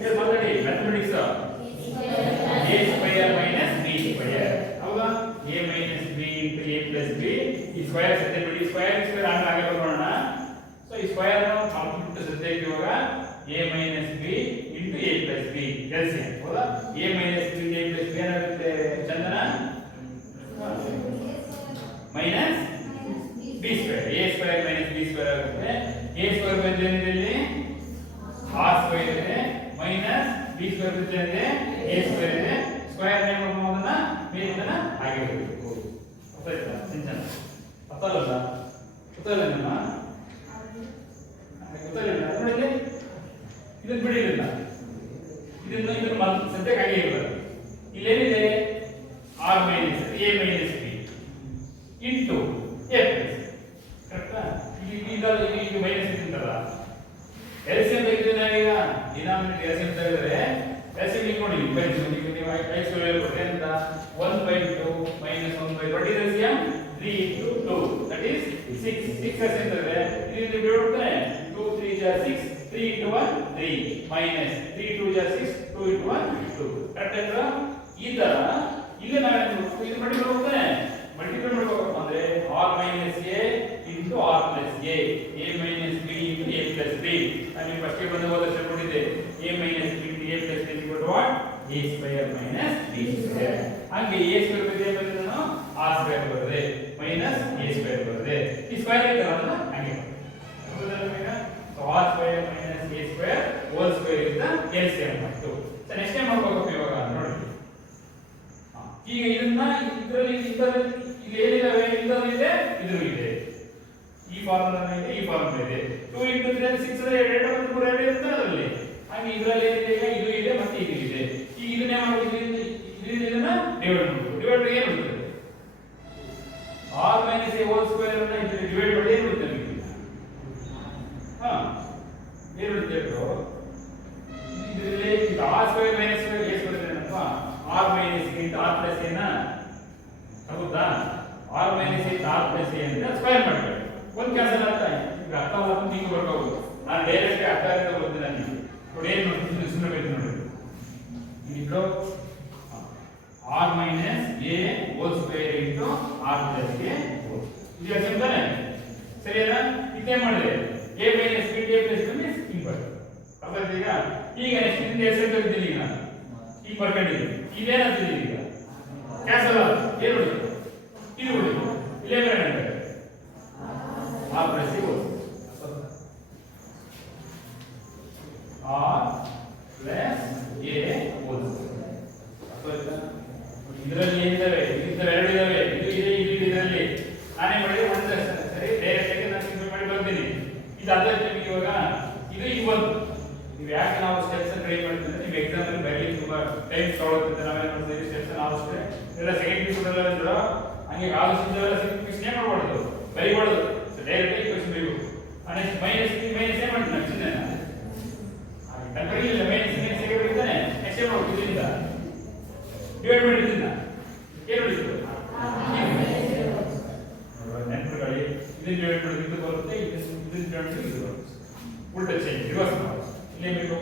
Yes, already mathematics. A square minus b square. ಹೌದಾ a minus b into a plus b ಈ square ಸತೆ ಬಿಡಿ square ಆಗ ಹಾಗೆ ಬರೋಣ so ಈ square ನ ಕಾಂಪ್ಲಿಮೆಂಟ್ ಸತೆ ಇವಾಗ a minus b into a plus b LCM ಹೌದಾ a minus b into a plus b ಏನಾಗುತ್ತೆ ಚಂದನ minus b square a square minus b square ಆಗುತ್ತೆ a square ಬಂದ್ರೆ ಏನಿದೆ ಇಲ್ಲಿ r square ಇದೆ minus b square ಬಂದ್ರೆ ಏನಿದೆ a square ಇದೆ ಸ್ಕ್ವೇರ್ ನೇಮ್ ಮಾಡೋದನ್ನ ಮೇಲಿಂದ ಹಾಗೆ ಬರೆಯಬೇಕು ಗೊತ್ತಾಯ್ತಾ ಸಿಂಚನ ಗೊತ್ತಲ್ಲ ಗೊತ್ತಲ್ಲ ನೋಡಿ ಇದನ್ನ ಬಿಡಿಲ್ಲ ಇದನ್ನ ಸದ್ಯಕ್ಕೆ ಹಾಗೆ ಇರಲ್ಲ ಇಲ್ಲೇನಿದೆ r minus a minus b into a plus ಕರೆಕ್ಟಾ ಈಗ ಮೈನಸ್ ಇತ್ತಲ್ಲ ಎಲ್ಸಿಎಂ ತೆಗೆದ್ರೆ ನಾವೀಗ ಡಿನಾಮಿನೇಟರ್ ಎಲ್ಸಿಎಂ ತೆಗೆದ್ರೆ ಎಲ್ಸಿಎಂ ಈಗ ನೋಡಿ ನೀವು ಐ ಸ್ಕ್ವೇರ್ ಹೇಳ್ಕೊಟ್ರೆ ಅಂತ 1 by 2 minus 1 by what is LCM 3 into 2 that is 6 LCM ತೆಗೆದ್ರೆ ಇದರಿಂದ ಬಿಡುತ್ತೆ 2 3 is 6 3 into 1 3 minus 3 2 is 6 2 into 1 2 correct ಆಯ್ತಾ ಈ ತರ ಇಲ್ಲಿ ನಾವು ಇದು ಮಾಡಿ ಬರುತ್ತೆ ಮಲ್ಟಿಪ್ಲೈ ಮಾಡಬೇಕು ಅಂದ್ರೆ r minus a into r plus a minus b into a plus b ನಾನು ಫಸ್ಟ್ ಬಂದ ಹೋದಷ್ಟು ನೋಡಿದ್ದೆ a minus b into a plus b equal to what a square minus b square ಹಾಗೆ a square ಬದಲು ಏನು ಬರೆದೆ ನಾನು r square ಬರೆದೆ minus a square ಬರೆದೆ ಈ ಸ್ಕ್ವೇರ್ ಇತ್ತಲ್ಲ ಹಾಗೆ ಹೌದಾ so r square minus a square whole square is the LCM ಆಯ್ತು ಸೊ ನೆಕ್ಸ್ಟ್ ಟೈಮ್ ಮಾಡ್ಬೇಕು ಇವಾಗ ನೋಡಿ ಈಗ ಇದನ್ನ ಇದರಲ್ಲಿ ಇಲ್ಲಿ ಏನಿದಾವೆ ಇದೆ ಇದು ಇದೆ ಈ ಫಾರ್ಮುಲಾ ಇದೆ ಈ ಫಾರ್ಮುಲಾ ಇದೆ 2 into 3 6 2 ಮತ್ತು 3 2 ಇರುತ್ತೆ ಅದರಲ್ಲಿ ಹಾಗೆ ಇದರಲ್ಲಿ ಏನಿದೆ ಇದು ಇದೆ ಮತ್ತೆ ಇದು ಇದೆ ಈಗ ಇದನ್ನೇ ಮಾಡಬೇಕು ಇದನ್ನ ಡಿವೈಡ್ ಮಾಡಬೇಕು ಡಿವೈಡ್ ಏನು ಬರ್ತದೆ r minus a whole square ಅನ್ನು ಇದರಲ್ಲಿ ಡಿವೈಡ್ ಮಾಡಿ ಏನು ಬರುತ್ತೆ ನಿಮಗೆ ಏನು ಬರುತ್ತೆ ಬ್ರೋ ಇದರಲ್ಲಿ r square minus a ಬರುತ್ತೆ ಏನಪ್ಪ r minus a into r plus a ನ ಹೌದಾ r minus a r plus a ಅಂತ ಸ್ಕ್ವೇರ್ ಮಾಡಬೇಕು ಒಂದು ಕ್ಯಾನ್ಸಲ್ ಆಗ್ತಾ ಈಗ ಅರ್ಥ ಮಾಡ್ಕೊಂಡು ನೀವು ಬರ್ಕೋಬಹುದು ನಾನು ಡೈರೆಕ್ಟ್ ಅರ್ಥ ಆಗ್ತಾ ಬರ್ತೀನಿ ನಾನು ನೋಡಿ ಏನು ಮಾಡ್ತೀನಿ ಸುಮ್ಮನೆ ಬೇಕು ನೋಡಿ ಇದು r minus a whole square into r plus a ಇದು ಸಿಂಪಲ್ ಸರಿನಾ ಇದೇ ಮಾಡಿದ್ರೆ a minus b a plus b is simple ಅರ್ಥ ಈಗ ನೆಕ್ಸ್ಟ್ ಇಂದ ಎಸ್ ಅಂತ ಇದ್ದೀನಿ ಈಗ ನಾನು ಈಗ ಬರ್ಕೊಂಡಿದ್ದೀನಿ ಇದೇನಾಗ್ತಿದೆ ಈಗ ಕ್ಯಾನ್ಸಲ್ ಏನು ಉಳಿತು ಇದು ಉಳಿತು ಇಲ್ಲೇ ಬೇರೆ ಆ plus R plus A whole ಇದರಲ್ಲಿ ಏನಿದಾವೆ ಎರಡು ಇದಾವೆ ಇದು ಇದೆ ಇದು ಇದರಲ್ಲಿ ನಾನೇ ಮಾಡಿದ್ರೆ ಒಂದು ಸರಿ ಡೈರೆಕ್ಟ್ ಆಗಿ ನಾನು ಸಿಂಪಲ್ ಮಾಡಿ ಬರ್ತೀನಿ ಇದು ಅದೇ ನಿಮಗೆ ಇವಾಗ ಇದು ಈಗ ಬಂತು ನೀವು ಯಾಕೆ ನಾವು ಸ್ಟೆಪ್ಸ್ ಟ್ರೈ ಮಾಡ್ತೀವಿ ನೀವು ಎಕ್ಸಾಮ್ ಅಲ್ಲಿ ಬರೀಲಿಕ್ಕೆ ತುಂಬಾ ಟೈಮ್ ತಗೊಳುತ್ತೆ ನಾವೇನು ಮಾಡ್ತೀವಿ ಸ್ಟೆಪ್ಸ್ ಆವಷ್ಟೇ ಎಲ್ಲ ಸೆಕೆಂಡ್ ಪೀಸ್ ಎಲ್ಲ ಇದ್ರು ಹಂಗೆ ಆಲೋಚಿಸಿದವೆಲ್ಲ ಸೆಕೆಂಡ್ ಪೀಸ್ ನೇ ಮಾಡಬಾರ್ದು ಬರೀಬಾರ್ದು ಡೈರೆಕ್ಟ್ ಆಗಿ ಕ್ವೆಶ್ಚನ್ ಬರೀಬೇಕು ನೆಕ್ಸ್ಟ್ ಮೈನಸ್ ಏನು ಮಾಡ್ತೀನಿ ನಾನು ಚಿಹ್ನೆ ನಾನು ಬರೀಲಿಲ್ಲ ಮೈನಸ್ ಹೇಗೆ ಬರೀತಾನೆ ನೆಕ್ಸ್ಟ್ ಏನು ಮಾಡ್ಬೇಕು ಇದರಿಂದ ಡಿವೈಡ್ ಮಾಡಿದ್ರಿಂದ ಏನು ಉಳಿತು ನೆನಪುಗಳು ಇದನ್ನ ಡಿವೈಡ್ ಮಾಡಿ ಇದು ಬರುತ್ತೆ ಇದನ್ನ ಡಿವೈಡ್ ಮಾಡಿ ಇದು ಬರುತ್ತೆ ಉಲ್ಟಾ ಚೇಂಜ್ ರಿವರ್ಸ್ ಮಾಡಿ ಇಲ್ಲೇ ಬೇಕು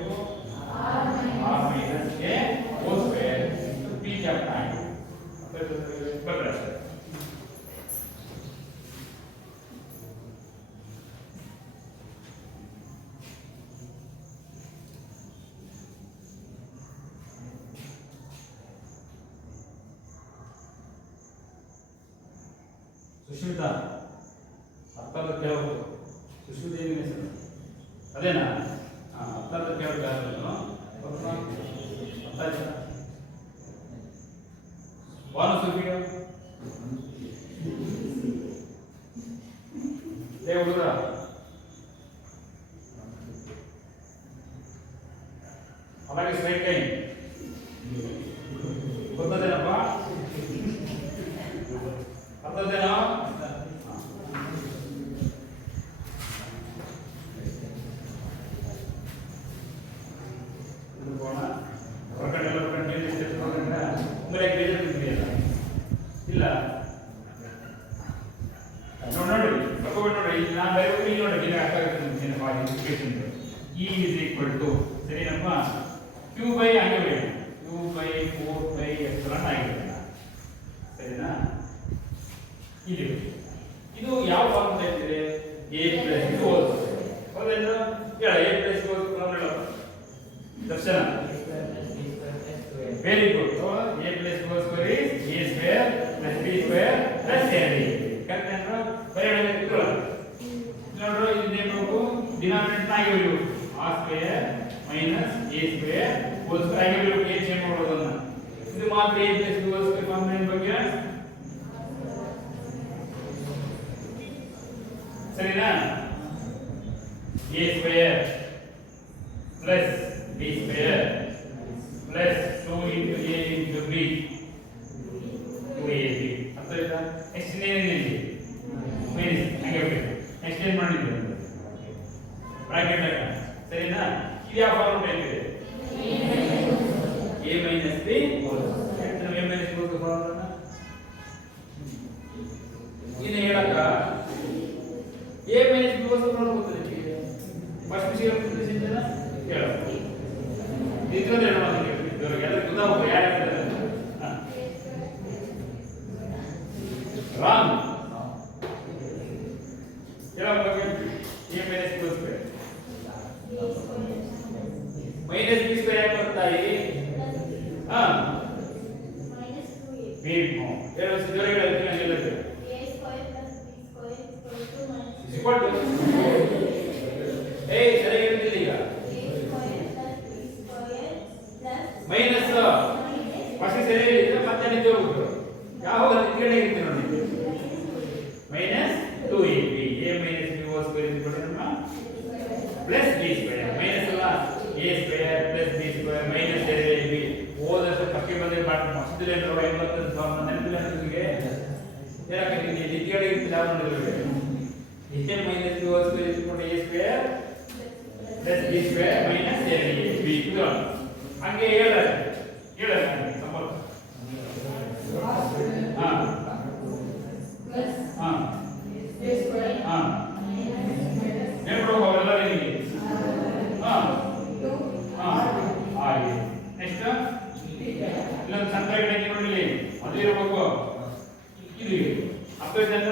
r minus a whole square p cap time ಬದಲಾಯಿಸಿ ಸುಶ್ಮಿತಾ ಅರ್ಥದ ಕೇಳಬಹುದು ಸುಶ್ಮಿತಾ ಏನು ಹೆಸರು ಅದೇನಾ ಅರ್ಥದ ಕೇಳಬೇಕು ಯಾರು ಅರ್ಥ ಆಯ್ತಾ ವಾನು ಸುಖಿಯ ಏ ಹುಡುಗ అలాగే ಸ್ಟ್ರೈಟ್ ಲೈನ್ ಗೊತ್ತದೇನಪ್ಪ ಅರ್ಥದೇನಾ ಇಲ್ಲ ನೋಡಿ ನೋಡಿ ನಾನು ಬರೀ ನೋಡಿ ಅರ್ಥ ಆಗುತ್ತೆ ಇ ಇಸ್ ಈಕ್ವಲ್ ಟು ಸರಿನಪ್ಪ ಕ್ಯೂ ಬೈ ಹಂಗೆ ಬರೆಯೋಣ ಕ್ಯೂ ಬೈ 4 ಬೈ ಎಪ್ಸಿಲಾನ್ ಆಗಿರುತ್ತೆ ಸರಿನಾ ಇದು ಇದು ಯಾವ ಫಾರ್ಮುಲಾ ಇದೆ a ಪ್ಲಸ್ ಇದು ಹೋಲ್ ಹೌದೇನು ಹೇಳ a ಪ್ಲಸ್ ಹೋಲ್ ಫಾರ್ಮುಲಾ ದರ್ಶನ very good so a plus whole square is a square plus b square plus ab correct ಅಂದ್ರೆ ಬರೆಯೋಣ ಇತ್ತು ನೋಡ್ರು ಇದನ್ನೇ ನೋಡು ಡಿನಾಮಿನೇಟರ್ ಆಗಿ ಬರೆಯು r square minus a square whole square ಆಗಿ ಬರೆಯು a ಚೇಂಜ್ ಮಾಡೋದನ್ನ ಇದು ಮಾತ್ರ a plus b whole square formula ಬಗ್ಗೆ ಸರಿನಾ a square plus b square plus 2 into a into b 2ab ಅರ್ಥ ಆಯ್ತಾ ನೆಕ್ಸ್ಟ್ ಏನಿದೆ ಮೈನಸ್ ಹಂಗೆ ಬರಬೇಕು ನೆಕ್ಸ್ಟ್ ಏನು ಮಾಡಿದ್ವಿ ಬ್ರಾಕೆಟ್ ಹಾಕ ಸರಿನಾ ಇದು ಯಾವ ಫಾರ್ಮುಲಾ ಇದೆ a minus b ಹೋಲ್ ನಾವು a minus b ಫಾರ್ಮುಲಾ ಇನ್ನು ಹೇಳಕ a minus b whole formula ಗೊತ್ತಿದೆ ಫಸ್ಟ್ ಸಿಗುತ್ತೆ ಸಿಂಚನ ಹೇಳ ಇದ್ರದ್ದು ಏನು ಮಾಡ್ತೀವಿ ಇದ್ರಿಗೆ ಅದಕ್ಕೆ ಉದಾಹರಣೆ ಯಾರು ಹೇಳ್ತಾರೆ ರಾಂಗ್ ಹೇಳ ಬಗ್ಗೆ a minus b square minus b square ಯಾಕೆ ಬರ್ತಾಯಿ ಹಾ ಮೈನಸ್ 2a ಹೇಳು ಸಿದ್ಧರಿಗೆ ಹೇಳ್ತೀನಿ ಹೇಳುತ್ತೆ a square plus b square equal to ಏ ಸರಿ ಹೇಳ್ತೀನಿ ಈಗ ಮೈನಸ್ ಫಸ್ಟ್ ಸರಿ ಹೇಳಿದ್ರೆ ಮತ್ತೆ ನಿಂತು ಹೋಗ್ಬಿಟ್ಟು ಯಾವಾಗ ನಿಂತ್ಕೊಂಡೇ ಇರ್ತೀನಿ ನೋಡಿ minus 2ab a minus b whole square equal to ನಮ್ಮ ಪ್ಲಸ್ b ಸ್ಕ್ವೇರ್ ಮೈನಸ್ ಅಲ್ಲ a square plus b square minus 2ab ಓದಷ್ಟು ಪಕ್ಕೆ ಬಂದ್ರೆ ಮಾಡ್ತೀನಿ ಮಸ್ತಿಲ್ಲ ಅಂದ್ರೆ 50 ಫಾರ್ಮ್ ನೆನಪಿಲ್ಲ ನಿಮಗೆ ಏನಕ್ಕೆ ನಿಮಗೆ ನಿಂತ್ಕೊಂಡೇ ಇರ್ತೀನಿ ಯಾವ ನೋಡಿದ್ರೆ a minus b whole square equal to a square plus b square minus 2ab ಇದು ಹಂಗೆ ಹೇಳಲ್ಲ ಸಂಬಂಧ ಹಾ ಪ್ಲಸ್ ಹಾ a ಸ್ಕ್ವೇರ್ ಹಾ ನೆನಪು ಅವೆಲ್ಲ ನಿಮಗೆ ಹಾ ಹಾ ಆಗಿ ನೆಕ್ಸ್ಟ್ ಇಲ್ಲೊಂದು ಸಣ್ಣ ಕಡೆ ನೋಡಲಿ ಅದು ಇರಬೇಕು ಇದು ಅರ್ಥ ಜನ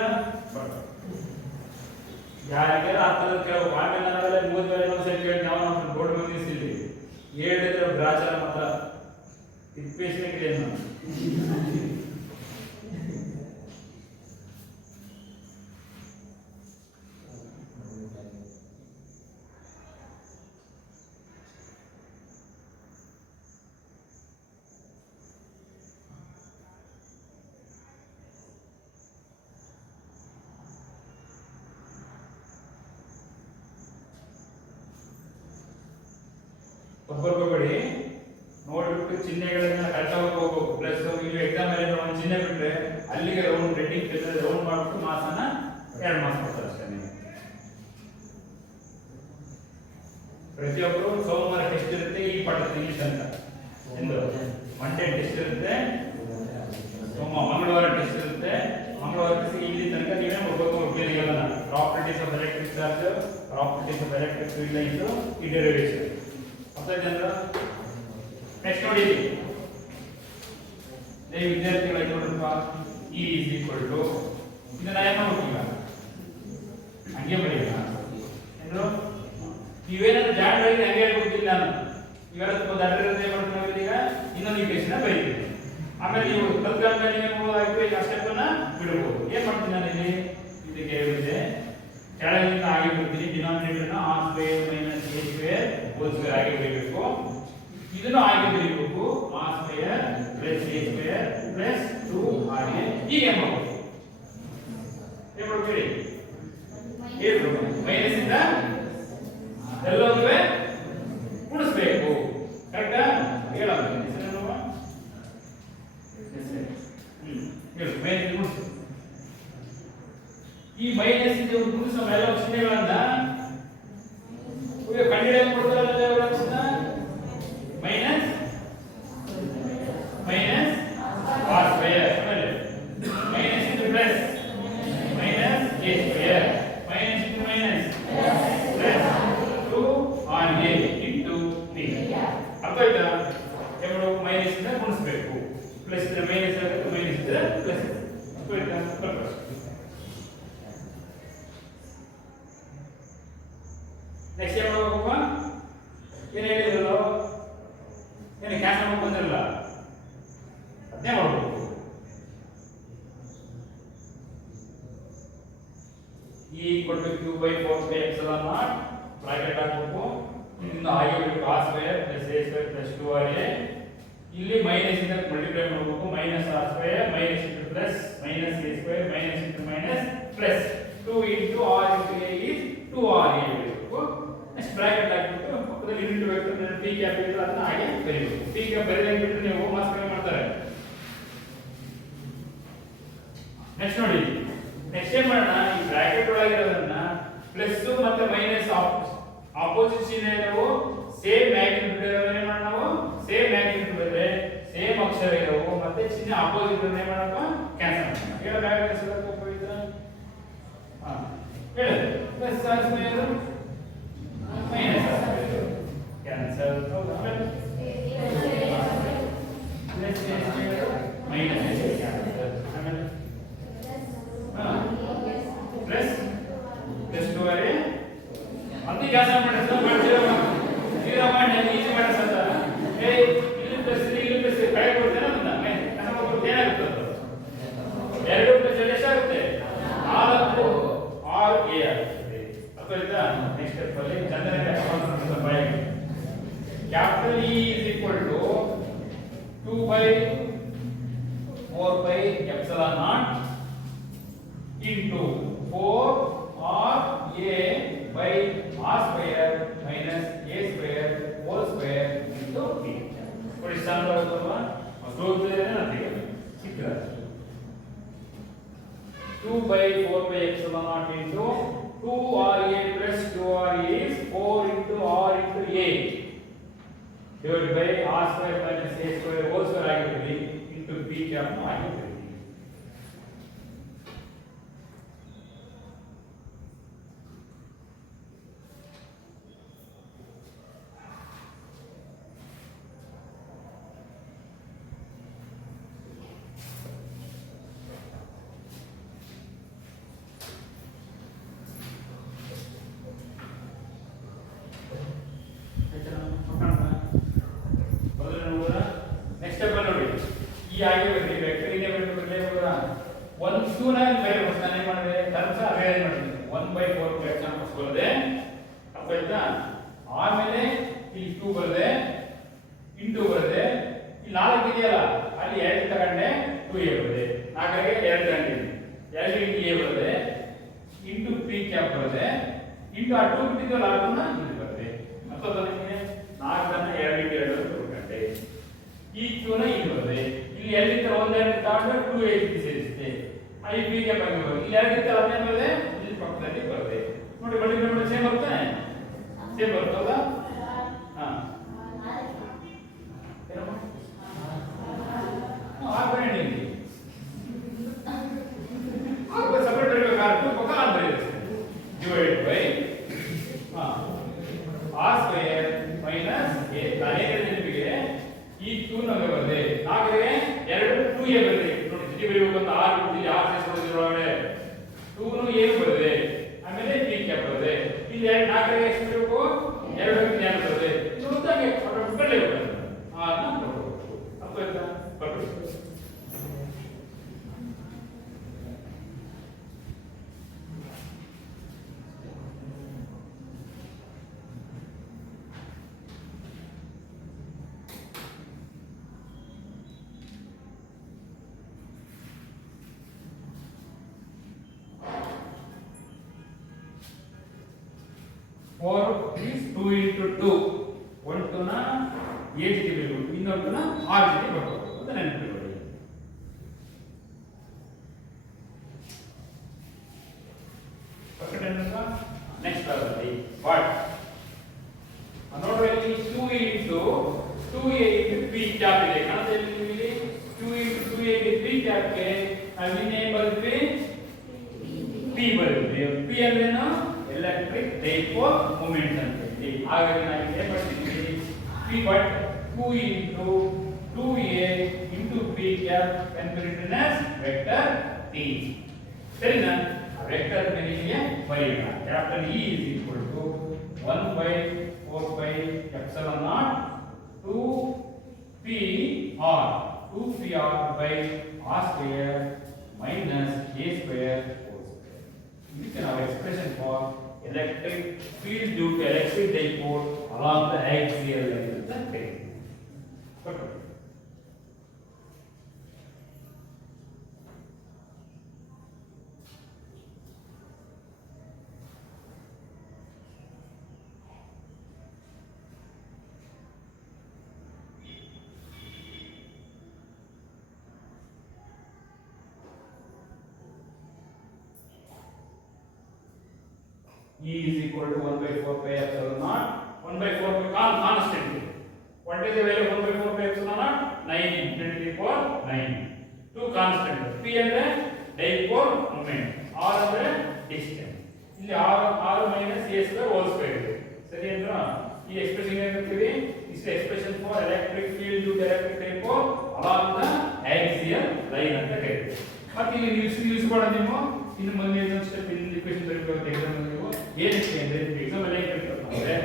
ಯಾರಿಗೆ ಅರ್ಥದ ಕೇಳಬೇಕು ಆಮೇಲೆ ನಾವೆಲ್ಲ 30 ವರ್ಷ ಕೇಳಿ ನಾವು ನಮ್ಮ ಬೋರ್ಡ್ ಬಂದಿಸಿದ್ವಿ ಹೇಳಿದ್ರೆ ಗ್ರಾಚಾರ ಮಾತ್ರ ತಿಪ್ಪೇಶನೇ ಕೇಳಿ ಬರ್ಕೋಬೇಡಿ, ನೋಡ್ಬಿಟ್ಟು ಚಿಹ್ನೆಗಳನ್ನ ಕರೆಕ್ಟಾಗಿ ಹೋಗ್ಬೇಕು. ಪ್ಲಸ್ ಇಲ್ಲಿ ಎಕ್ಸಾಮ್ ಅಲ್ಲಿ ಒಂದು ಚಿಹ್ನೆ ಬಿಟ್ರೆ ಅಲ್ಲಿಗೆ ರೌಂಡ್ ರೆಡ್ಡಿಂಗ್ ರೌಂಡ್ ಮಾಡ್ಬಿಟ್ಟು ಮಾರ್ಕ್ಸನ್ನ 2 ಮಾರ್ಕ್ಸ್ ಕೊಡ್ತಾರೆ ಅಷ್ಟೇ. ನೀವು ಪ್ರತಿಯೊಬ್ಬರು ಸೋಮವಾರ ಟೆಸ್ಟ್ ಇರುತ್ತೆ, ಈ ಪಾಠದ ಇಂಗ್ಲಿಷ್ ಅಂತ ಎಂದು ಮಂಡೇ ಟೆಸ್ಟ್ ಇರುತ್ತೆ, ಮಂಗಳವಾರ ಟೆಸ್ಟ್ ಇರುತ್ತೆ. ಮಂಗಳವಾರ ಇಲ್ಲಿ ತನಕ ನೀವೇ ಹೋಗ್ಬೇಕು. ಬೇರೆಲ್ಲ properties of electric charge, properties of electric field lines, ಈ ಡೆರಿವೇಶನ್ ಅರ್ಥ ಆಯ್ತಾ? ನೆಕ್ಸ್ಟ್ ನೋಡಿ, ವಿದ್ಯಾರ್ಥಿಗಳ ನೋಡ್ರಪ್ಪ, ಇ ಈಸ್ ಈಕ್ವಲ್ ಟು ಇದನ್ನ ಏನು ಮಾಡ್ತೀವಿ ಹಂಗೆ ಬರೀಲ್ಲ ಏನು, ನೀವೇನಾದ್ರೂ ಜಾಣಗಳಿಗೆ ಹಂಗೆ ಹೇಳ್ಕೊಡ್ತಿಲ್ಲ ನಾನು ಇವೆಲ್ಲ ತುಂಬ ದಡ್ಡರದ್ದು ಏನು ಮಾಡ್ತೀವಿ ಈಗ ಇನ್ನೊಂದು ಈಕ್ವೇಷನ್ ಬರೀತೀವಿ. ಆಮೇಲೆ ನೀವು ಕಲ್ತ್ಕೊಂಡ ಮೇಲೆ ನೀವು ಆಯ್ತು ಈಗ ಸ್ಟೆಪ್ಪನ್ನ ಬಿಡಬಹುದು. ಏನ್ ಮಾಡ್ತೀನಿ ನಾನು ಇಲ್ಲಿ ಇದಕ್ಕೆ ಹೇಳಿದ್ದೆ, ಕೆಳಗಿಂದ ಹಾಗೆ ಬಿಡ್ತೀನಿ. ಡಿನಾಮಿನೇಟರ್ನ r square minus a square whole square ಹಾಗೆ ಬರೀಬೇಕು. ಇದನ್ನು ಹಾಗೆ ಬರೀಬೇಕು, r square plus a square plus 2ra. ಹೀಗೆ ಮಾಡಬಹುದು. ಏನು ಮಾಡ್ತೀರಿ? ಏನು ಮೈನಸ್ ಇಂದ ಎಲ್ಲವೂ ಗುಣಿಸಬೇಕು. ಕರೆಕ್ಟಾ? ಹೇಳೋಣ ಈ ಮೈನಸ್ ಇದೆ ಗುಣಿಸೋ ಎಲ್ಲ ಚಿಹ್ನೆಗಳನ್ನ ಕಂಡುಹಿಡಿಯಲು ಕೊಡ್ತಾರಲ್ಲ, minus minus R square, minus into plus minus A square, minus into minus plus 2ra into B. ಅರ್ಥ ಆಯ್ತಾ? ಎರಡು ಮೈನಸ್ ಇಂದ ಗುಣಿಸಬೇಕು, ಪ್ಲಸ್ ಇದ್ರೆ ಮೈನಸ್ ಆಗುತ್ತೆ, ಮೈನಸ್ ಇದ್ರೆ ಪ್ಲಸ್. ಅರ್ಥ ಆಯ್ತಾ? ನೆಕ್ಸ್ಟ್ ಏನು ಮಾಡಬೇಕಪ್ಪ? ಏನು ಹೇಳಿದ್ರು, ಏನು ಕ್ಯಾನ್ಸಲ್ ಮಾಡಿ ಬಂದಿರಲ್ಲ, ಅದನ್ನೇ ಮಾಡಬೇಕು. e equal to q by 4 pi epsilon naught bracket ಹಾಕಬೇಕು. ಇನ್ನು ಹಾಗೆ ಬಿಟ್ಟು r square plus a square plus 2ra. ಇಲ್ಲಿ ಮೈನಸ್ ಇಂದ ಮಲ್ಟಿಪ್ಲೈ ಮಾಡಬೇಕು, minus r square minus into plus minus a square minus into minus plus 2 into r into a is 2ra ಬರೀಬೇಕು. Next bracket ಹಾಕಿಬಿಟ್ಟು ಪಕ್ಕದಲ್ಲಿ ಯೂನಿಟ್ ವೆಕ್ಟರ್ p ಕ್ಯಾಪಿಟಲ್ ಅದನ್ನ ಹಾಗೆ ಬರೀಬೇಕು. p ಗೆ ಬರೆದಾಗ ಬಿಟ್ಟು ನೀವು ಮಾರ್ಕ್ಸ್ ಕಮ್ಮಿ ಮಾಡ್ತಾರೆ. ನೆಕ್ಸ್ಟ್ ನೋಡಿ, ನೆಕ್ಸ್ಟ್ ಏನ್ ಮಾಡೋಣ, ಈ ಬ್ರಾಕೆಟ್ ಒಳಗಿರೋದನ್ನ ಪ್ಲಸ್ ಮತ್ತೆ ಮೈನಸ್ ಆಪೋಸಿಟ್ ಚಿಹ್ನೆ ಇರೋವು ಸೇಮ್ ಮ್ಯಾಗ್ನಿಟ್ಯೂಡ್ ಇರೋವು ಏನ್ ಮಾಡೋಣ, ನಾವು ಸೇಮ್ ಮ್ಯಾಗ್ನಿಟ್ಯೂಡ್ ಇದ್ರೆ ಸೇಮ್ ಅಕ್ಷರ ಇರೋವು ಮತ್ತೆ ಚಿಹ್ನೆ ಆಪೋಸಿಟ್ ಇರೋವು ಏನ್ ಮಾಡಪ್ಪ ಕ್ಯಾನ್ಸಲ್ ಮಾಡೋಣ. ಹೇಳ ಬ್ರಾಕೆಟ್ ಸೆಲೆಕ್ಟ್ ಹೋಗ್ಬಿಡ್ತೀರಾ? ಹಾ ಹೇಳಿ, plus r square minus R square cancel. ಹೌದಾ? Plus a square minus a cancel. ಆಮೇಲೆ ಪ್ಲಸ್ ಪ್ಲಸ್ 2ra ಮತ್ತೆ ಕ್ಯಾನ್ಸಲ್ ಮಾಡಿದ್ರೆ ಮಾಡ್ತೀರಾ? ಜೀರೋ ಮಾಡಿ ಈಜಿ ಮಾಡಿಸಂತ ಏ ಇಲ್ಲಿ ಪ್ಲಸ್ ಕೈ ಕೊಡ್ತೇನೆ ಅದನ್ನ ಕ್ಯಾನ್ಸಲ್ ಮಾಡ್ಬಿಟ್ಟು ಏನಾಗುತ್ತೆ? 2 ಪ್ಲಸ್ 2 ಎಷ್ಟಾಗುತ್ತೆ? 4 r a ಆಗುತ್ತೆ. ಅರ್ಥ ಆಯ್ತಾ? ನೆಕ್ಸ್ಟ್ ಸ್ಟೆಪ್ ಅಲ್ಲಿ ಚಂದ್ರನ ಸಮಾನ by capital E is equal to 2 by 4 by epsilon naught into 4 r a by r square minus a square whole square into b. ನೋಡಿ ಸಾಲ್ವ್ ಆಗುತ್ತಲ್ವಾ? ಅಷ್ಟೊಂದು ನನಗೆ ಸಿಕ್ಕಿದೆ. 2 by 4 by epsilon naught into 2ra plus 2ra is 4 into r into a divided by r square minus a square whole square ಆಗಿರುತ್ತೆ into b cap ಆಗಿರುತ್ತೆ. Next step ನೋಡಿ, ಈ ಆಗಿ ಬರಲಿ ವೆಕ್ಟರ್ ಇದೆ ಬರಲಿ ಒಂದು ಟೂನ ಬೇರೆ ನಾನು ಏನು ಮಾಡಿದೆ ಟರ್ಮ್ಸ್ ಅರೇಂಜ್ ಮಾಡಿದ್ದೀನಿ 1/4 ಎಕ್ಸಾಂಪಲ್ಸ್ ಬರದೆ ಅರ್ಥ ಆಯ್ತಾ? ಆಮೇಲೆ ಇಲ್ಲಿ 2 ಬರದೆ ಇಂಟು ಬರದೆ ಇಲ್ಲಿ 4 ಇದೆಯಲ್ಲ ಅಲ್ಲಿ 2 ತಗೊಂಡೆ 2a ಬರದೆ 4ಗೆ 2 ತಗೊಂಡಿದ್ದೀನಿ 2 ಇಂಟು a ಬರದೆ ಇಂಟು p ಕ್ಯಾಪ್ ಬರದೆ ಇಂಟು ಆ 2 ಬಿಟ್ಟಿದ್ದಲ್ಲ ಅದನ್ನ ಇಲ್ಲಿ ಬರದೆ. ಅರ್ಥ ಆಯ್ತಾ ನಿಮಗೆ? 4 2 2 ತಗೊಂಡೆ. ಈ q ನ ಇಲ್ಲಿ ಬರುತ್ತೆ. ಇಲ್ಲಿ ಎಲ್ಲಿಂದ ಒಂದೆರಡು ತಗೊಂಡ್ರೆ 2a ಸೇರಿಸುತ್ತೆ. ಈ b ಗೆ ಬಂದು ಇಲ್ಲಿ ಎಲ್ಲಿಂದ ಅದೇ ಮೇಲೆ ಇಲ್ಲಿ ಪಕ್ಕದಲ್ಲಿ ಬರುತ್ತೆ. ನೋಡಿ ಬಳಿ ಸೇಮ್ ಬರುತ್ತೆ. ಸೇಮ್ ಬರ್ತಲ್ಲ? ಹಾ. ಏನಮ್ಮ? ಆರ್ಗ್ರೆಂಡಿಂಗ್. ಆರ್ಗ್ರೆಂಡ್ ಸೆಪರೇಟ್ ಇರಬೇಕಾದ್ರೆ ಪಕ್ಕ ಆರ್ಗ್ರೆಂಡ್ divided by r square minus a. ನಾನೇನು ನಿಮಗೆ ಈ q ನಮಗೆ ಬರುತ್ತೆ. ಹಾಗೆ 2 2a ಬರುತ್ತೆ. ನೋಡಿ ಜಿ ಬರೆಯಬೇಕಂತ r ಇಲ್ಲಿ r ಸೇರಿಸೋದ್ರೊಳಗಡೆ 2 ನು a ಬರುತ್ತೆ. ಆಮೇಲೆ p ಕ್ಯಾಪ್ ಬರುತ್ತೆ. ಇಲ್ಲಿ 4 ಗೆ ಎಷ್ಟು ಬರಬೇಕು? 2 ಗೆ ಏನು ಬರುತ್ತೆ? ಇದು ಉದ್ದಾಗೆ ಕಟ್ಟಲೆ ಬರುತ್ತೆ. ಅದನ್ನ ನೋಡಬೇಕು. ಅರ್ಥ ಆಯ್ತಾ? ಬರ್ಬೇಕು. Four is 2 into 2. One to na a ಜೊತೆ ಬರಬೇಕು, ಇನ್ನೊಂದು na r ಜೊತೆ ಬರಬೇಕು ಅಂತ ನೆನಪಿಟ್ಕೊಳ್ಳಿ. ಪಕ್ಕದಲ್ಲಿರುವ ನೆಕ್ಸ್ಟ್ ಅಲ್ಲಿ ವಾಟ್ ನೋಡ್ರಿ, ಇಲ್ಲಿ 2 into 2a into p cap ಇದೆ. ಕಾಣುತ್ತೆ ಇಲ್ಲಿ 2 into 2a into p cap ಗೆ ನಾವು ಇನ್ನೇನು ಬರೆದ್ವಿ? p ಬರೆದ್ವಿ. p ಅಂದ್ರೇನು? ಎಲೆಕ್ಟ್ರಿಕ್ ಡೈಪೋಲ್ ಮೂಮೆಂಟ್ ಅಂತ ಹೇಳಿ. ಹಾಗಾಗಿ ನಾವು ಏನು ಮಾಡ್ತೀವಿ? p but 2 into 2a into p cap can be written as vector t. ಸರಿನಾ? ಆ ವೆಕ್ಟರ್ ಮೇಲೆ ಬರೆಯೋಣ. Capital E is equal to 1 by 4 pi epsilon naught 2pr 2pr by r square minus a square whole square. This is our expression for electric field due to electric dipole along the axial line of the plane. E is equal to 1 by 4 pi epsilon naught. 1 by 4 pi constant. What is the value of 1 by 4 pi epsilon naught? 9 into 10 to the power 9. 2 constant. P ಅಂದ್ರೆ dipole moment. R ಅಂದ್ರೆ distance. ಇಲ್ಲಿ R minus a square whole square ಇದೆ. ಸರಿ ಅಂದ್ರೆ ಈ expression ಏನಂತೀವಿ? This is expression for electric field due to electric dipole along the axial line ಅಂತ ಕರೀತೀವಿ. ಮತ್ತೆ ಇಲ್ಲಿ ನಿಲ್ಲಿಸಬೇಡ ನೀವು. ಇನ್ನು ಮುಂದೆ ಇನ್ನೊಂದು ಸ್ಟೆಪ್ ಇಲ್ಲಿ ಇಕ್ವೇಷನ್ ಬರೀಬೇಕು ಎಕ್ಸಾಮ್ ಅಲ್ಲಿ ನೀವು ಏನಕ್ಕೆ ಅಂದ್ರೆ ಎಕ್ಸಾಮ್ ಅಲ್ಲಿ ಏನು ಕೇಳ್ತಾರೆ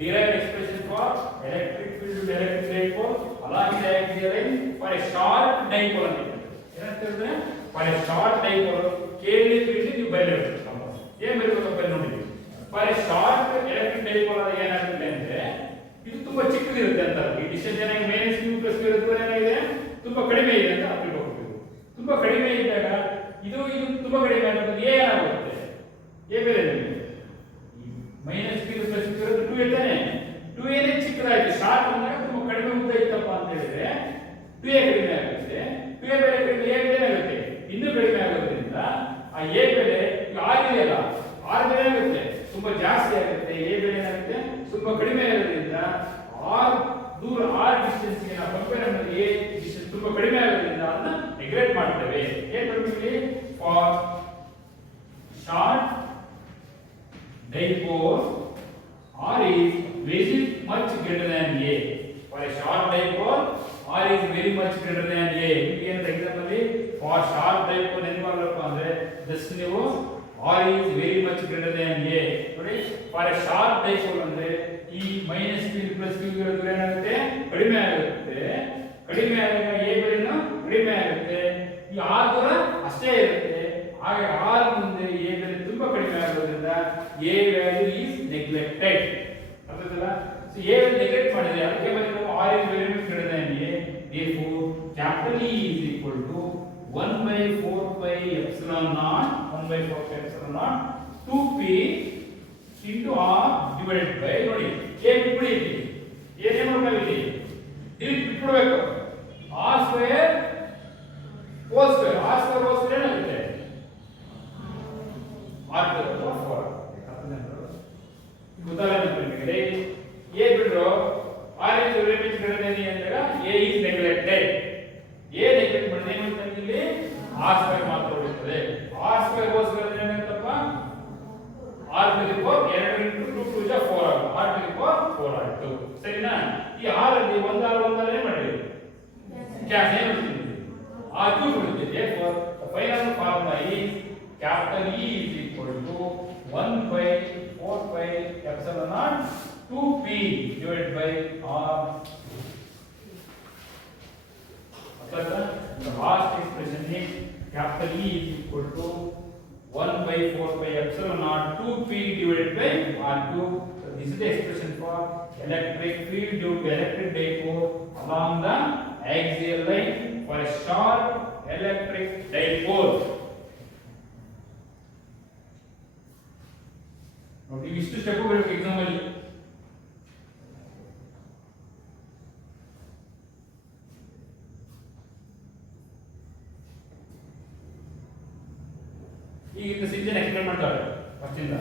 derived expression for electric field to electric dipole along the axial line for a short dipole ಅಂತ ಏನಂತ ಹೇಳಿದ್ರೆ ಫಾರ್ ಎ ಶಾರ್ಟ್ ಡೈಪೋಲ್ ಕೇಳಿ ಫೀಲ್ಡ್ ನೀವು ಬರೆಯಬೇಕು. ಏನು ಬರೀಬೇಕಪ್ಪ ನೋಡಿ, for a short electric dipole ಅದು ಏನಾಗುತ್ತೆ ಅಂದ್ರೆ ಇದು ತುಂಬಾ ಚಿಕ್ಕದಿರುತ್ತೆ ಅಂತ. ಈ ಡಿಸ್ಟೆನ್ಸ್ ಏನಾಗಿ ಮೈನಸ್ q ಪ್ಲಸ್ q ಇರುತ್ತೆ ಏನಾಗಿದೆ ತುಂಬಾ ಕಡಿಮೆ ಇದೆ ಅಂತ ತಿಳ್ಕೊಬೇಕು. ತುಂಬಾ ಕಡಿಮೆ ಇದ್ದಾಗ ಇದು ತುಂಬಾ ಕಡಿಮೆ ಆಗುತ್ತೆ. ಏನಾಗುತ್ತೆ? ಎ ಬೆಲೆ ಮೈನಸ್ q ಪ್ಲಸ್ q ಇರೋದು 2 ಇರ್ತಾನೆ. 2a ನೇ ಚಿಕ್ಕದಾಗಿದೆ. ಶಾರ್ಟ್ ಅಂದಾಗ ತುಂಬಾ ಕಡಿಮೆ ಉದ್ದ ಇತ್ತಪ್ಪ ಅಂತ ಹೇಳಿದ್ರೆ 2a ಕಡಿಮೆ ಆಗುತ್ತೆ. 2a ಬೆಲೆ ಕಡಿಮೆ a ಬೆಲೆ ಆಗುತ್ತೆ, ಇನ್ನೂ ಕಡಿಮೆ ಆಗೋದ್ರಿಂದ ಆ a ಬೆಲೆ r ಇದೆಯಲ್ಲ r ಬೆಲೆ ಆಗುತ್ತೆ ತುಂಬಾ ಜಾಸ್ತಿ ಆಗುತ್ತೆ. a ಬೆಲೆ ಏನಾಗುತ್ತೆ ತುಂಬಾ ಕಡಿಮೆ ಆಗೋದ್ರಿಂದ r ದೂರ r ಡಿಸ್ಟೆನ್ಸ್ ಗೆ ನಾವು ಕಂಪೇರ್ ಮಾಡಿದ್ರೆ a ಡಿಸ್ಟೆನ್ಸ್ ತುಂಬಾ ಕಡಿಮೆ ಆಗೋದ್ರಿಂದ ಅದನ್ನ ನೆಗ್ಲೆಕ್ಟ್ ಮಾಡ್ತೇವೆ. ಏನು ಮಾಡ್ತೀವಿ? For short dipole r is very much greater than a. For a short dipole r is very much greater than a. ಏನು ಎಕ್ಸಾಂಪಲ್ ಅಲ್ಲಿ ಫಾರ್ ಶಾರ್ಟ್ dipole ಏನು ಮಾಡಬೇಕು ಅಂದ್ರೆ ಜಸ್ಟ್ ನೀವು r is very much greater than a ನೋಡಿ. For a short dipole ಅಂದ್ರೆ ಈ minus q plus q ಇರೋದು ಏನಾಗುತ್ತೆ ಕಡಿಮೆ ಆಗುತ್ತೆ. ಕಡಿಮೆ ಆದಾಗ a ಬೆಲೆನೂ ಕಡಿಮೆ ಆಗುತ್ತೆ. ಈ r ದೂರ ಅಷ್ಟೇ ಇರುತ್ತೆ. ಹಾಗೆ r ಮುಂದೆ a ಬೆಲೆ ತುಂಬಾ ಕಡಿಮೆ ಆಗೋದ್ರಿಂದ a ವ್ಯಾಲ್ಯೂ ಈಸ್ ನೆಗ್ಲೆಕ್ಟೆಡ್. ಅರ್ಥಾಯ್ತಲ್ಲ? ಸೊ a ವ್ಯಾಲ್ಯೂ ನೆಗ್ಲೆಕ್ಟ್ ಮಾಡಿದ್ರೆ ಅದಕ್ಕೆ ಮತ್ತೆ ನಾವು r is very much greater than a. Therefore capital E is equal to 1 by 4 pi epsilon naught 1 by 4 pi epsilon naught 2p into r divided by ನೋಡಿ a ಬಿಟ್ಬಿಡಿ. ಏನೇ ಮಾಡ್ತೀವಿ delete ಬಿಟ್ಬಿಡ್ಬೇಕು r square whole square r square whole square ಏನಾಗುತ್ತೆ r to the power 4 ಗೊತ್ತಾಗುತ್ತೆ ನಿಮಗೆ a ಬಿಟ್ರು r is relative greater than ಅಂದಾಗ a is neglected a neglect ಮಾಡಿದ್ರೆ ಏನಾಗುತ್ತೆ ಇಲ್ಲಿ ಆರ್ ಸ್ಕ್ವೇರ್ ಮಾತ್ರ ಉಳಿಯುತ್ತದೆ ಆರ್ ಸ್ಕ್ವೇರ್ ಹೋಲ್ ಸ್ಕ್ವೇರ್ ಏನಾಗುತ್ತಪ್ಪ r to the power 2 into 2 to the 4 ಆಗುತ್ತೆ ಆರ್ ಟು ದಿ ಪವರ್ 4 ಆಯ್ತು ಸರಿನಾ ಈ ಆರ್ ಅಲ್ಲಿ ಒಂದಾರ ಏನು ಮಾಡಿರಿ ಕ್ಯಾನ್ಸಲ್ ಏನು ಮಾಡ್ತೀವಿ ಆರ್ ಕ್ಯೂಬ್ ಉಳಿಯುತ್ತೆ therefore the final formula is capital E is equal to 1 by 4 pi epsilon naught 2p divided by r. The last expression is capital E is equal to 1 by 4 pi epsilon naught 2p divided by r2. So this is the expression for electric field due to electric dipole along the axial line for a short electric dipole. ನೋಡಿ ಇಷ್ಟು step ಬರಬೇಕು exam ಅಲ್ಲಿ ಈಗ ಇದು ಸಿಂಜನ್ explain ಮಾಡ್ತಾರೆ first ಇಂದ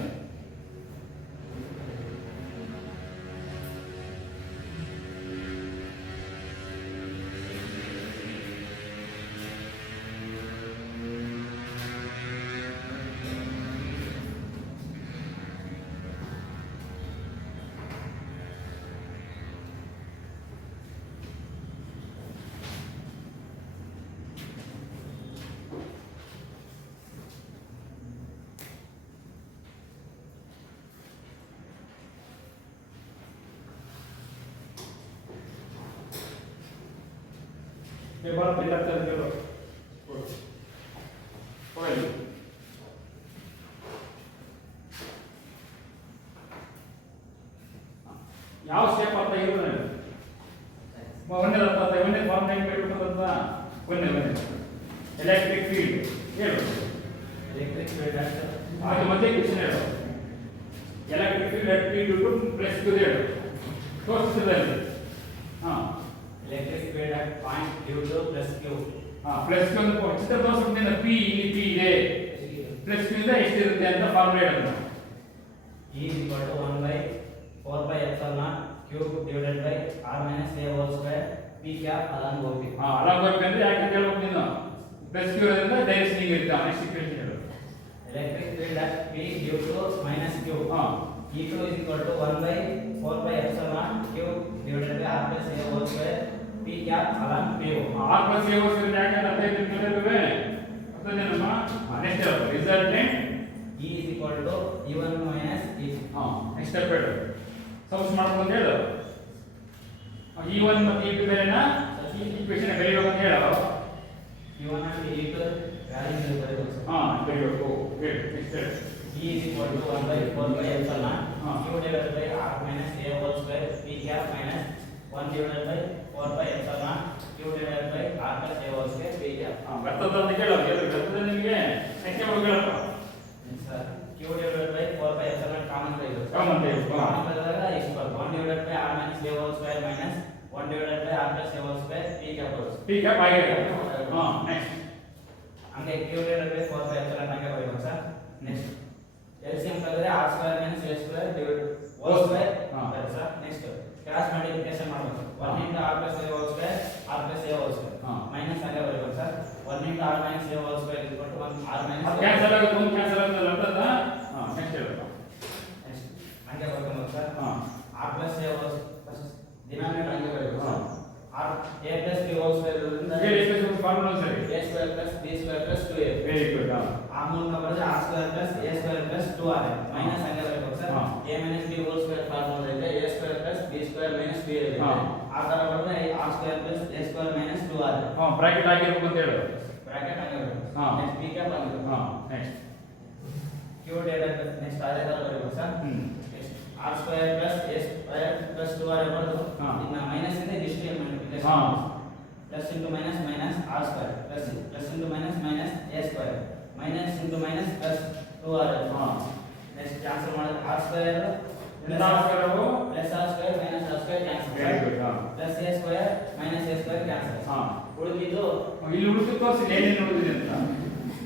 paper pillar कर दो ओके ಯಾವ ಸ್ಟೆಪ್ ಅಂತ ಇರೋದು ಒಂದೇ ಫಾರ್ಮ್ ಟೈಪ್ ಬಿಟ್ಟು ಒಂದೇ ಎಲೆಕ್ಟ್ರಿಕ್ ಫೀಲ್ಡ್ ಹೇಳು ಎಲೆಕ್ಟ್ರಿಕ್ ಫೀಲ್ಡ್ ಅದು ಮತ್ತೆ ಕ್ವೆಶ್ಚನ್ ಹೇಳು electric field at P due to plus two ಹೇಳು ತೋರಿಸಿದಲ್ಲಿ ಹಾಂ electric field at point due to plus q plus q ಅಂತ ಚಿತ್ರ ತೋರಿಸ್ತೀನಿ p ಇಲ್ಲಿ p ಇದೆ ಪ್ಲಸ್ q ಇಂದ ಎಷ್ಟು ಇರುತ್ತೆ ಅಂತ ಫಾರ್ಮುಲಾ ಹೇಳೋಣ E is equal to 1 by 4 pi epsilon naught q divided by r minus a whole square p cap along ಹೋಗ್ತೀವಿ along ಹೋಗ್ಬೇಕಂದ್ರೆ ಯಾಕೆ ಅಂತ ಹೇಳ್ಬೇಕು ನೀನು ಪ್ಲಸ್ q ಇರೋದ್ರಿಂದ ಡೈರೆಕ್ಷನ್ ಹಿಂಗೆ ಇರುತ್ತೆ ನೆಕ್ಸ್ಟ್ ಈಕ್ವೇಷನ್ ಹೇಳು electric field at p due to minus q E2 is equal to 1 by 4 pi epsilon naught q divided by r plus a whole square p cap along p r plus a whole square ಯಾಕೆ ಅಂತ ಅರ್ಥ ತಿಳ್ಕೊಂಡಿರುವೆ ಅರ್ಥನೇನಮ್ಮ next ಹೇಳು resultant E is equal to E1 minus E2 next step ಹೇಳು subs ಮಾಡ್ಕೊಂಡು ಹೇಳು E1 ಮತ್ತು E2 ಬೇರೆನಾ ಈ equation ಬರೀಬೇಕು ಅಂತ ಹೇಳು E1 and E2 ವ್ಯಾಲ್ಯೂಸ್ ಬರೆಯಬೇಕು ಬರೀಬೇಕು ಹೇಳು ನೆಕ್ಸ್ಟ್ ಹೇಳು E is equal to 1 by 4 pi epsilon naught q divided by r minus a whole square p cap minus 1 divided by 4 pi epsilon naught q divided by r plus a whole square p cap. ಬರ್ತದ ಅಂತ ಕೇಳು ಬರ್ತದೆ ನಿಮಗೆ ಸಂಖ್ಯೆ ಹುಡುಗರಪ್ಪ sir q divided by 4 pi epsilon naught common ತೆಗೆದು common ತೆಗೆದು common ತೆಗೆದಾಗ equal 1 divided by r minus a whole square minus 1 divided by r plus a whole square p cap ಬರುತ್ತೆ. p cap ಆಗಿದೆ ನೆಕ್ಸ್ಟ್ ಹಂಗೆ q divided by 4 pi epsilon naught ಹಂಗೆ ಬರೆಯಬೇಕು sir. Next LCM ತೆಗೆದ್ರೆ r square minus a square divided whole square ಬರುತ್ತೆ sir. Next cross multiplication ಮಾಡಬೇಕು 1 into r plus a whole square r plus a whole square minus ಹಂಗೆ ಬರೆಯಬೇಕು sir. 1 into r minus a whole square is equal to 1 r minus cancel ಆಗುತ್ತೆ ಒಂದು cancel ಆಗುತ್ತೆ ಅರ್ಥದ next ಹೇಳಪ್ಪ next ಹಂಗೆ ಬರ್ಕೊಂಡು sir r plus a whole denominator ಹಂಗೆ ಬರೆಯಬೇಕು sir. r a plus b whole square ಇರೋದ್ರಿಂದ ಹೇಳಿ ಸ್ಪೆಷಲ್ ಫಾರ್ಮುಲಾ ಸರಿ a square plus b square plus 2a very good ಆ ಮೂಲಕ ಬರೆದ್ರೆ r square plus a square plus 2r minus ಹಂಗೆ ಬರೆಯಬೇಕು sir. a minus b whole square formula ಇದೆ a square plus b square minus 2a ಇದೆ ಆ ತರ ಬರೆದ್ರೆ r square plus a square minus 2r bracket ಹಾಕಿರಬೇಕು ಅಂತ ಹೇಳು ಬ್ರಾಕೆಟ್ ಹಂಗೆ ಬರೆಯಬೇಕು. ನೆಕ್ಸ್ಟ್ b cap ಹಂಗೆ next q divided by next ಅದೇ ತರ ಬರೆಯಬೇಕು sir. Next r square plus a square plus 2r ಬರೆದು ಇನ್ನ ಮೈನಸ್ ಇಂದ ಇಷ್ಟು multiplication plus into minus minus r square plus into minus minus a square minus into minus plus 2r next cancel ಮಾಡಿದ್ರೆ r square plus r square minus r square square cancel very good. Plus a square minus A square cancel. ಹಾ ಉಳಿದಿದ್ದು ಇಲ್ಲಿ ಉಳಿದು ತೋರಿಸಿ ಏನೇನು ಉಳಿದಿದೆ ಅಂತ.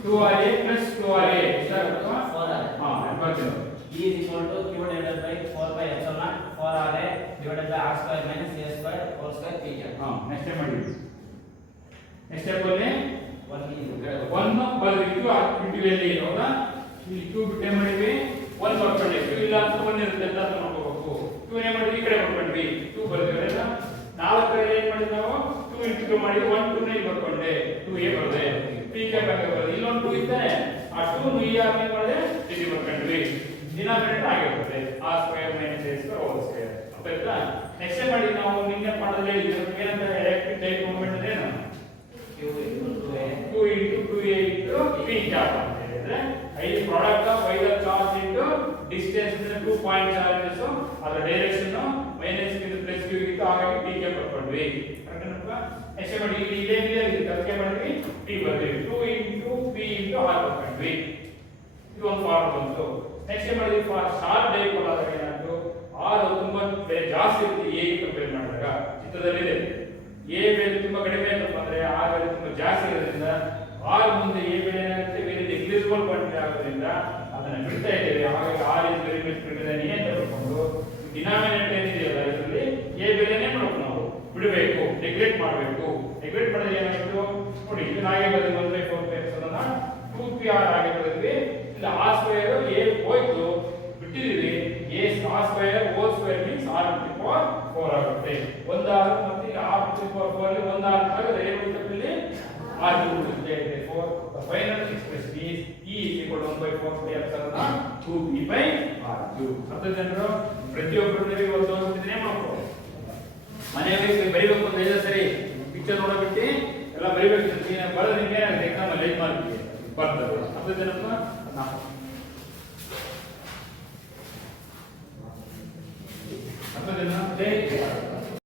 2ra plus 2ra ಎಷ್ಟಾಗುತ್ತೋ 4ra. ಹಾ ಬರ್ತೀನಿ. E is equal to q divided by 4 by epsilon 4ra divided by r square minus a square whole square p cap. ಹಾ ನೆಕ್ಸ್ಟ್ ಟೈಮ್ ಮಾಡಿ. ನೆಕ್ಸ್ಟ್ ಸ್ಟೆಪ್ ಅಲ್ಲಿ 1 is 1 ಬದಲು q ಬಿಟ್ಟು ಎಲ್ಲಿ ಹೌದಾ, ಇಲ್ಲಿ q ಬಿಟ್ಟೆ ಮಾಡಿದ್ವಿ 1 ಬರ್ಕೊಂಡೆ. q ಇಲ್ಲ ಅಂತ 1 ಇರುತ್ತೆ ಅಂತ ನೋಡ್ಕೋಬೇಕು. q ಏನ್ ಮಾಡಿದ್ವಿ ಈ ಕಡೆ ಬರ್ಕೊಂಡ್ವಿ 2 ಬರ್ತೀವಲ್ಲ. 4 ರಲ್ಲಿ ಏನ್ ಮಾಡಿದ್ವಿ ನಾವು 2 into 2 ಮಾಡಿ 1 2 ನೇ ಬರ್ಕೊಂಡೆ 2a ಬರುತ್ತೆ. p cap ಆಗಿ ಬರುತ್ತೆ. ಇಲ್ಲೊಂದು 2 ಇತ್ತೆ ಆ 2 ನು ಈ ಆಗಿ ಮಾಡಿದ್ರೆ ಇಲ್ಲಿ ಬರ್ಕೊಂಡ್ವಿ. ಡಿನಾಮಿನೇಟರ್ ಆಗಿರುತ್ತೆ r square minus a square whole square. ಅರ್ಥಾಯ್ತಾ? ನೆಕ್ಸ್ಟ್ ಟೈಮ್ ಮಾಡಿ ನಾವು ನಿನ್ನೆ ಪಾಠದಲ್ಲಿ ಹೇಳಿದ್ವಿ ಏನಂತ ಎಲೆಕ್ಟ್ರಿಕ್ ಡೈಪ್ ಮೂವ್ಮೆಂಟ್ ಅಂದ್ರೆ ಏನು, q equal to a 2 into 2a into p cap ಅಂತ ಹೇಳಿದ್ರೆ ಈ product of either charge into distance ಅಂದ್ರೆ 2 ಪಾಯಿಂಟ್ ಚಾರ್ಜಸ್ ಅದರ direction minus q plus q ಇತ್ತು, ಹಾಗಾಗಿ p cap ಬರ್ಕೊಂಡ್ವಿ. ಕರೆಕ್ಟಾ? ನೆಕ್ಸ್ಟ್ ಮಾಡಿ ಇಲ್ಲಿ ಇದೇ ಕಲ್ಕೆ ಮಾಡಿದ್ವಿ p ಬರ್ತೀವಿ 2 into p into r ಬರ್ಕೊಂಡ್ವಿ. ಇದು ಒಂದು ಫಾರ್ಮ್ ಬಂತು. ನೆಕ್ಸ್ಟ್ ಮಾಡಿದ್ವಿ ಫಾರ್ ಶಾರ್ಪ್ ಡೈಪೋಲ್ ಆದಾಗ ಏನಾಯ್ತು r ತುಂಬಾ ಬೆಲೆ ಜಾಸ್ತಿ ಇರುತ್ತೆ a ಗೆ ಕಂಪೇರ್ ಮಾಡಿದಾಗ. ಚಿತ್ರದಲ್ಲಿ ಇದೆ a ಬೆಲೆ ತುಂಬಾ ಕಡಿಮೆ ಅಂತ ಅಂದ್ರೆ r ಬೆಲೆ ತುಂಬಾ ಜಾಸ್ತಿ ಇರೋದ್ರಿಂದ r ಮುಂದೆ a ಬೆಲೆ ಏನಾಗುತ್ತೆ ವೆರಿ ನೆಗ್ಲಿಜಿಬಲ್ ಕ್ವಾಂಟಿಟಿ ಆಗೋದ್ರಿಂದ ಅದನ್ನ ಬಿಡ್ತಾ ಇದ್ದೇವೆ. ಹಾಗಾಗಿ r is very much greater than a ಅಂತ ಹೇಳ್ಕೊಂಡು ಡಿನಾಮಿನೇಟರ್ ಏನಿದೆಯಲ್ಲ ಇದರಲ್ಲಿ a ಬೆಲೆನೇ ಮಾಡಬೇಕು, ನಾವು ಬಿಡಬೇಕು, ನೆಗ್ಲೆಕ್ಟ್ ಮಾಡಬೇಕು. ನೆಗ್ಲೆಕ್ಟ್ ಮಾಡಿದ್ರೆ ಏನಾಯ್ತು ನೋಡಿ, ಇದು ಹಾಗೆ ಬರೆದು 1/4 ಅನ್ನ 2pr ಆಗಿ ಬರೆದ್ವಿ. ಇಲ್ಲ r ಸ್ಕ್ವೇರ್ a ಹೋಯ್ತು ಬಿಟ್ಟಿದೀವಿ, a r square whole square means r to the power 4 ಆಗುತ್ತೆ. 1 r ಮತ್ತೆ ಈಗ r ಟು ದಿ ಪವರ್ 4 ಅಲ್ಲಿ 1 r ಆಗುತ್ತೆ, ಏನು ಉಳಿಯುತ್ತೆ ಇಲ್ಲಿ r ಉಳಿಯುತ್ತೆ. 4 the final expression is e is equal to 1/4 epsilon 2p by r3. ಅರ್ಥ ಜನರು ಪ್ರತಿಯೊಬ್ಬರಿಗೆ ಒಂದು ಓದ್ತಿದ್ರೆ ಮಾಡ್ಕೋ, ಮನೆಯಲ್ಲಿ ಬರೀಬೇಕು ಅಂತ ಹೇಳಿದ್ರೆ ಸರಿ, ಪಿಕ್ಚರ್ ನೋಡಬಿಟ್ಟು ಎಲ್ಲ ಬರೀಬೇಕು. ಬರೋದು ನಿಮಗೆ ಎಕ್ಸಾಮ್ ಅಲ್ಲಿ ಲೈಕ್ ಮಾಡ್ತೀವಿ ಬರ್ತದೆ. ಅರ್ಥ ಜನರು